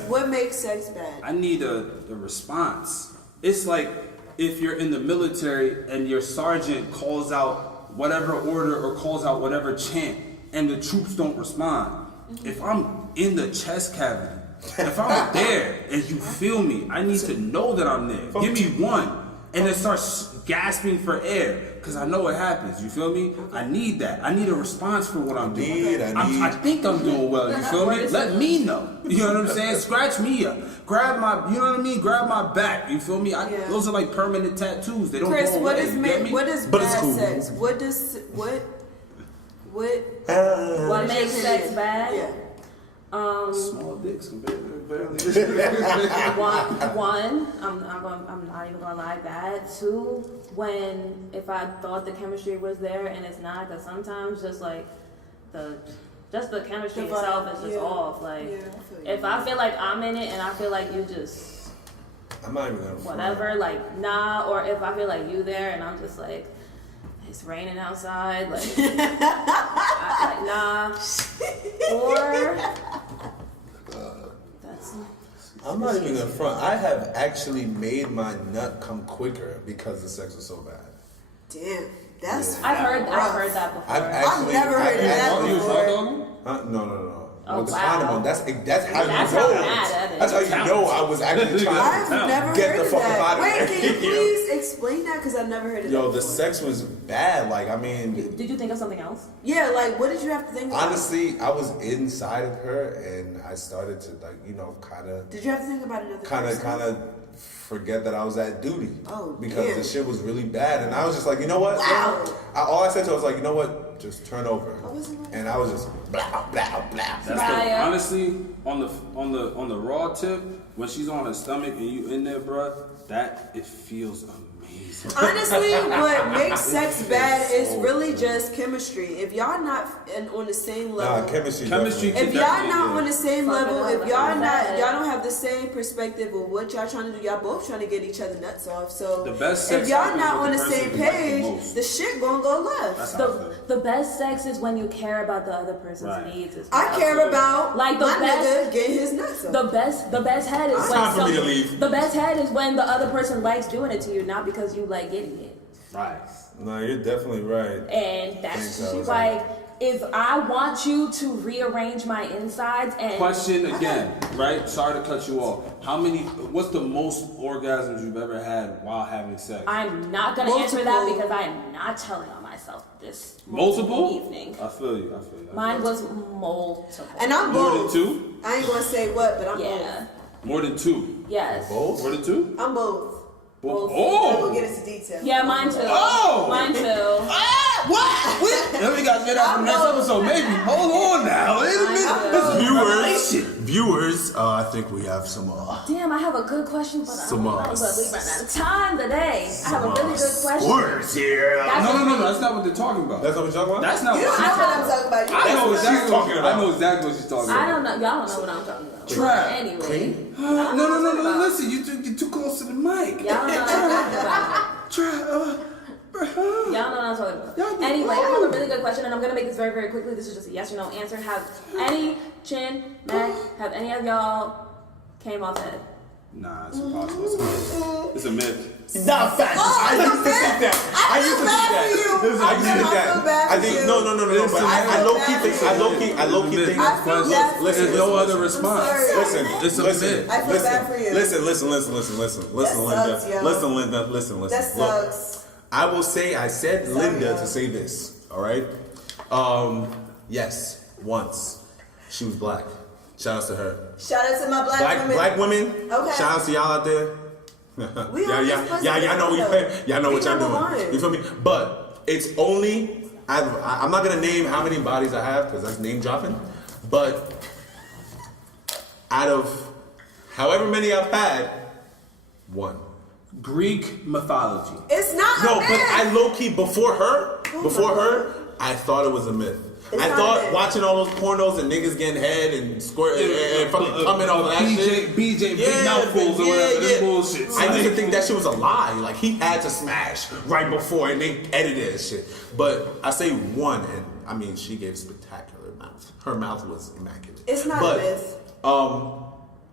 what makes sex bad? I need a response. It's like if you're in the military and your sergeant calls out whatever order or calls out whatever chant and the troops don't respond. If I'm in the chest cavity, if I'm there and you feel me, I need to know that I'm there. Give me one. And then start gasping for air. Because I know what happens. You feel me? I need that. I need a response for what I'm doing. I think I'm doing well. You feel me? Let me know. You know what I'm saying? Scratch me up. Grab my, you know what I mean? Grab my back. You feel me? Those are like permanent tattoos. They don't Chris, go away. what is But it's bad cool. sex? What What makes sex bad? Yeah. Small dicks. Barely. One, I'm not even gonna lie. That. Two, if I thought the chemistry was there and it's not, because sometimes just the chemistry itself is just off. Like if I feel like I'm in it and I feel like you just I'm not even gonna whatever, like nah, or if I feel like you there and I'm just like it's raining outside, like, like nah, or that's. I'm not even gonna front. I have actually made my nut come quicker because the sex was so bad. Damn. That's I've heard rough. that before. I've never heard of that You was before. hot dogging? No. Oh, With the wow. condom on. That's how That's you how know. bad that is. That's how you know I was actually trying I've to never get heard the of fuck that. out of Wait, there. can you please explain that? Because I've never heard of that. Yo, the before. sex was bad. Like, I mean, Did you think of something else? Yeah, like what did you have to think about? honestly, I was inside of her and I started to like, Did you have to think about another person? kind of forget that I was at duty. Oh, because damn. the shit was really bad, and I was just like, you know what? Wow. All I said to her was like, you know what? Just turn over. wasn't like And I was just blah blah blah. That's Right, yeah. honestly, on the raw tip, when she's on her stomach and you in there, bruh, that it feels amazing. Honestly, what makes sex bad is so really good. just chemistry. If y'all not on the same level, Nah, chemistry. Chemistry. definitely. if y'all not on the same Fuck level, it up, if y'all like not, that. y'all don't have the same perspective of what y'all trying to do. Y'all both trying to get each other nuts off. So The best if sex y'all happens not with on the the person same you like the page, most. the shit gonna go left. That's how I feel. The best sex is when you care about the other person's Right. needs as well. I care about Like the my best- nigga getting his nuts off. The best head is It's when time for me to leave. The best head is when the other person likes doing it to you, not because you like getting it. Right. No, you're definitely right. And that's Thanks, Alex. like, if I want you to rearrange my insides and Question again, right? Sorry to cut you off. What's the most orgasms you've ever had while having sex? I'm not gonna answer that Multiple. because I'm not telling on myself this Multiple? evening. I feel you. Mine was multiple. And I'm More than both. two? I ain't gonna say what, but I'm Yeah. More than two. Yes. Both? More than two? both. I'm both. Both. We'll Oh! get into detail. Yeah, mine too. Oh! Mine too. What? Then we gotta get out the next episode, maybe. Hold on now. Wait a minute. Viewers, I think we have some. Damn, I have a good question, but Some, but we ran out of time today. I have a really good question. Squirts here. That's No. That's not what they're talking about. That's what we're talking about. That's not You what don't she's know what talking I'm about. talking about. You I know know exactly she's talking about. I know exactly what she's talking about. I don't know. Y'all don't know what I'm talking about. Trap. Anyway. No. Listen, you're too close to the mic. Y'all don't know what I'm talking about. Trap. Y'all know what I'm talking about. Anyway, I have a really good question, and I'm gonna make this very, very quickly. This is just a yes or no answer. Have any Chin, Mac, have any of y'all came off head? Nah, it's impossible. It's a myth. Not facts. I used to think that. I used to think that. I used to think that. feel bad I for think you. no. But I low key think. I low key think. I feel bad for Listen, you. There's no other I'm response. sorry. Listen, It's a listen, myth. I feel bad for you. Listen, That Linda. sucks, yo. Listen. That Look, sucks. I will say, I said Sorry, Linda y'all. to say this, all right? Yes, once. She was black. Shout out to her. Shout out to my black women. Black women. Okay. Shout out to y'all out there. We on this pussy y'all know together. y'all know We what y'all number doing. one. You feel me? But it's only I'm not gonna name how many bodies I have because that's name dropping. But out of however many I've had, one. Greek mythology. It's not No, a but myth. I low key before her, I thought it was a myth. It's I not a thought myth. watching all those pornos and niggas getting head and squirt and fucking coming all that shit. BJ, big mouthfuls or whatever. This bullshit. I used to think that shit was a lie. Like he had to smash right before and they edited that shit. But I say one, and I mean she gave spectacular mouth. Her mouth was immaculate. It's not but, a myth.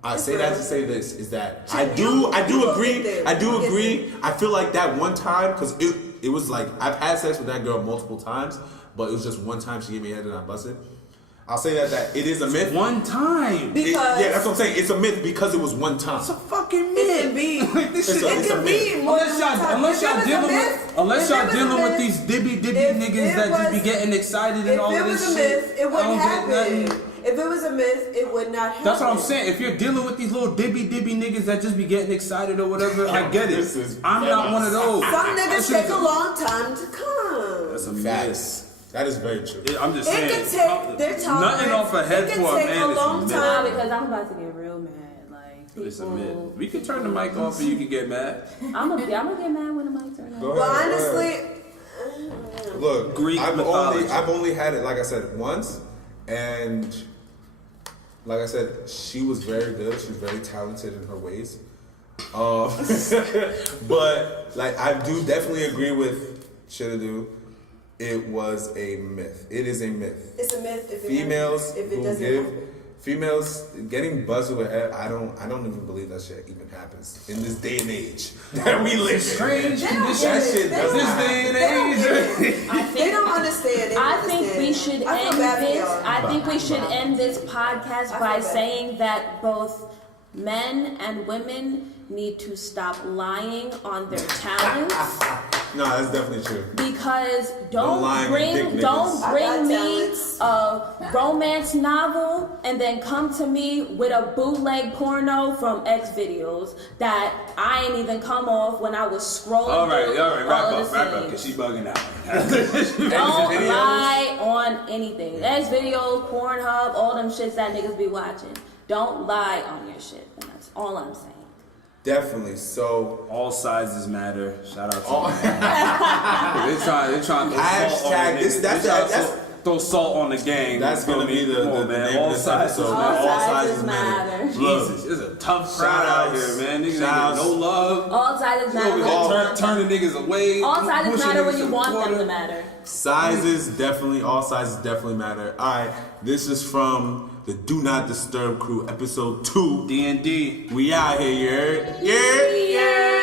I It's say that real. to say this is that Chip, I do you go agree. get there. I do You get agree. I feel like that one time because it was like I've had sex with that girl multiple times, but it was just one time she gave me a head and I busted. I'll say that it is a myth. One time. Because Yeah, that's what I'm saying. It's a myth because it was one time. It's a fucking it myth. can be. Like this It's shit. a- It can be more Unless than one time. unless If it y'all was a dealing myth- with unless if y'all it was a dealing with myth- these dibby if niggas it that just be was- getting excited and If all it of was this a shit. myth, it I wouldn't don't get happen. nothing. If it was a myth, it would not happen. That's what I'm saying. If you're dealing with these little dibby niggas that just be getting excited or whatever, I get it. This is I'm not one of those. Some That niggas shit take is a long time to come. That's a Facts. myth. That is very true. I'm just It saying. can take their time. Nothing off a head It for can a take man a is long a myth. Nah, time. because I'm about to get real mad. Like It's a people, myth. We can turn the mic off and you can get mad. I'm gonna get mad when the mic turns on. Go Well, ahead, go ahead. honestly, Look, Greek I've mythology. only had it, like I said, once, and like I said, she was very good. She was very talented in her ways. But like I do definitely agree with Shitadu. It was a myth. It is a myth. it's a myth if it Females if it who doesn't give happen. Females getting busted with head, I don't even believe that shit even happens in this day and age that we live in. Strange They don't condition. get That shit it. They doesn't don't happen. This day They don't and get age. it. They don't understand. They don't I think we understand. should I feel end bad for this. y'all. I think we should end this podcast I by feel bad. saying that both men and women need to stop lying on their talents. No, that's definitely true. Because No lying and dick niggas. don't I bring got me talents. a romance novel and then come to me with a bootleg porno from X videos that I ain't even come off when I was scrolling. All right, through wrap all up, the wrap up, scenes. because she bugging out. Don't Videos. lie on anything. X videos, Pornhub, all them shits that niggas be watching. Don't lie on your shit. And that's all I'm saying. Definitely. So All sizes matter. Shout out to all, They're trying to throw salt on the Hashtag niggas. this- They that's- trying to that's- throw salt on the gang. that's Feel gonna me? be the Come on, name man. of All this sizes, episode. man. All All sizes sizes matter. Look, Jesus, it's a tough Shout crowd out outs. here, man. Niggas ain't Shout getting outs. no love. All sizes You over matter. here turning niggas away. All sizes pushing matter niggas when to you the want them corner. to matter. sizes definitely, all sizes definitely matter. All right, this is from the Do Not Disturb crew, episode 2. D&D. We out here, you heard? Yeah.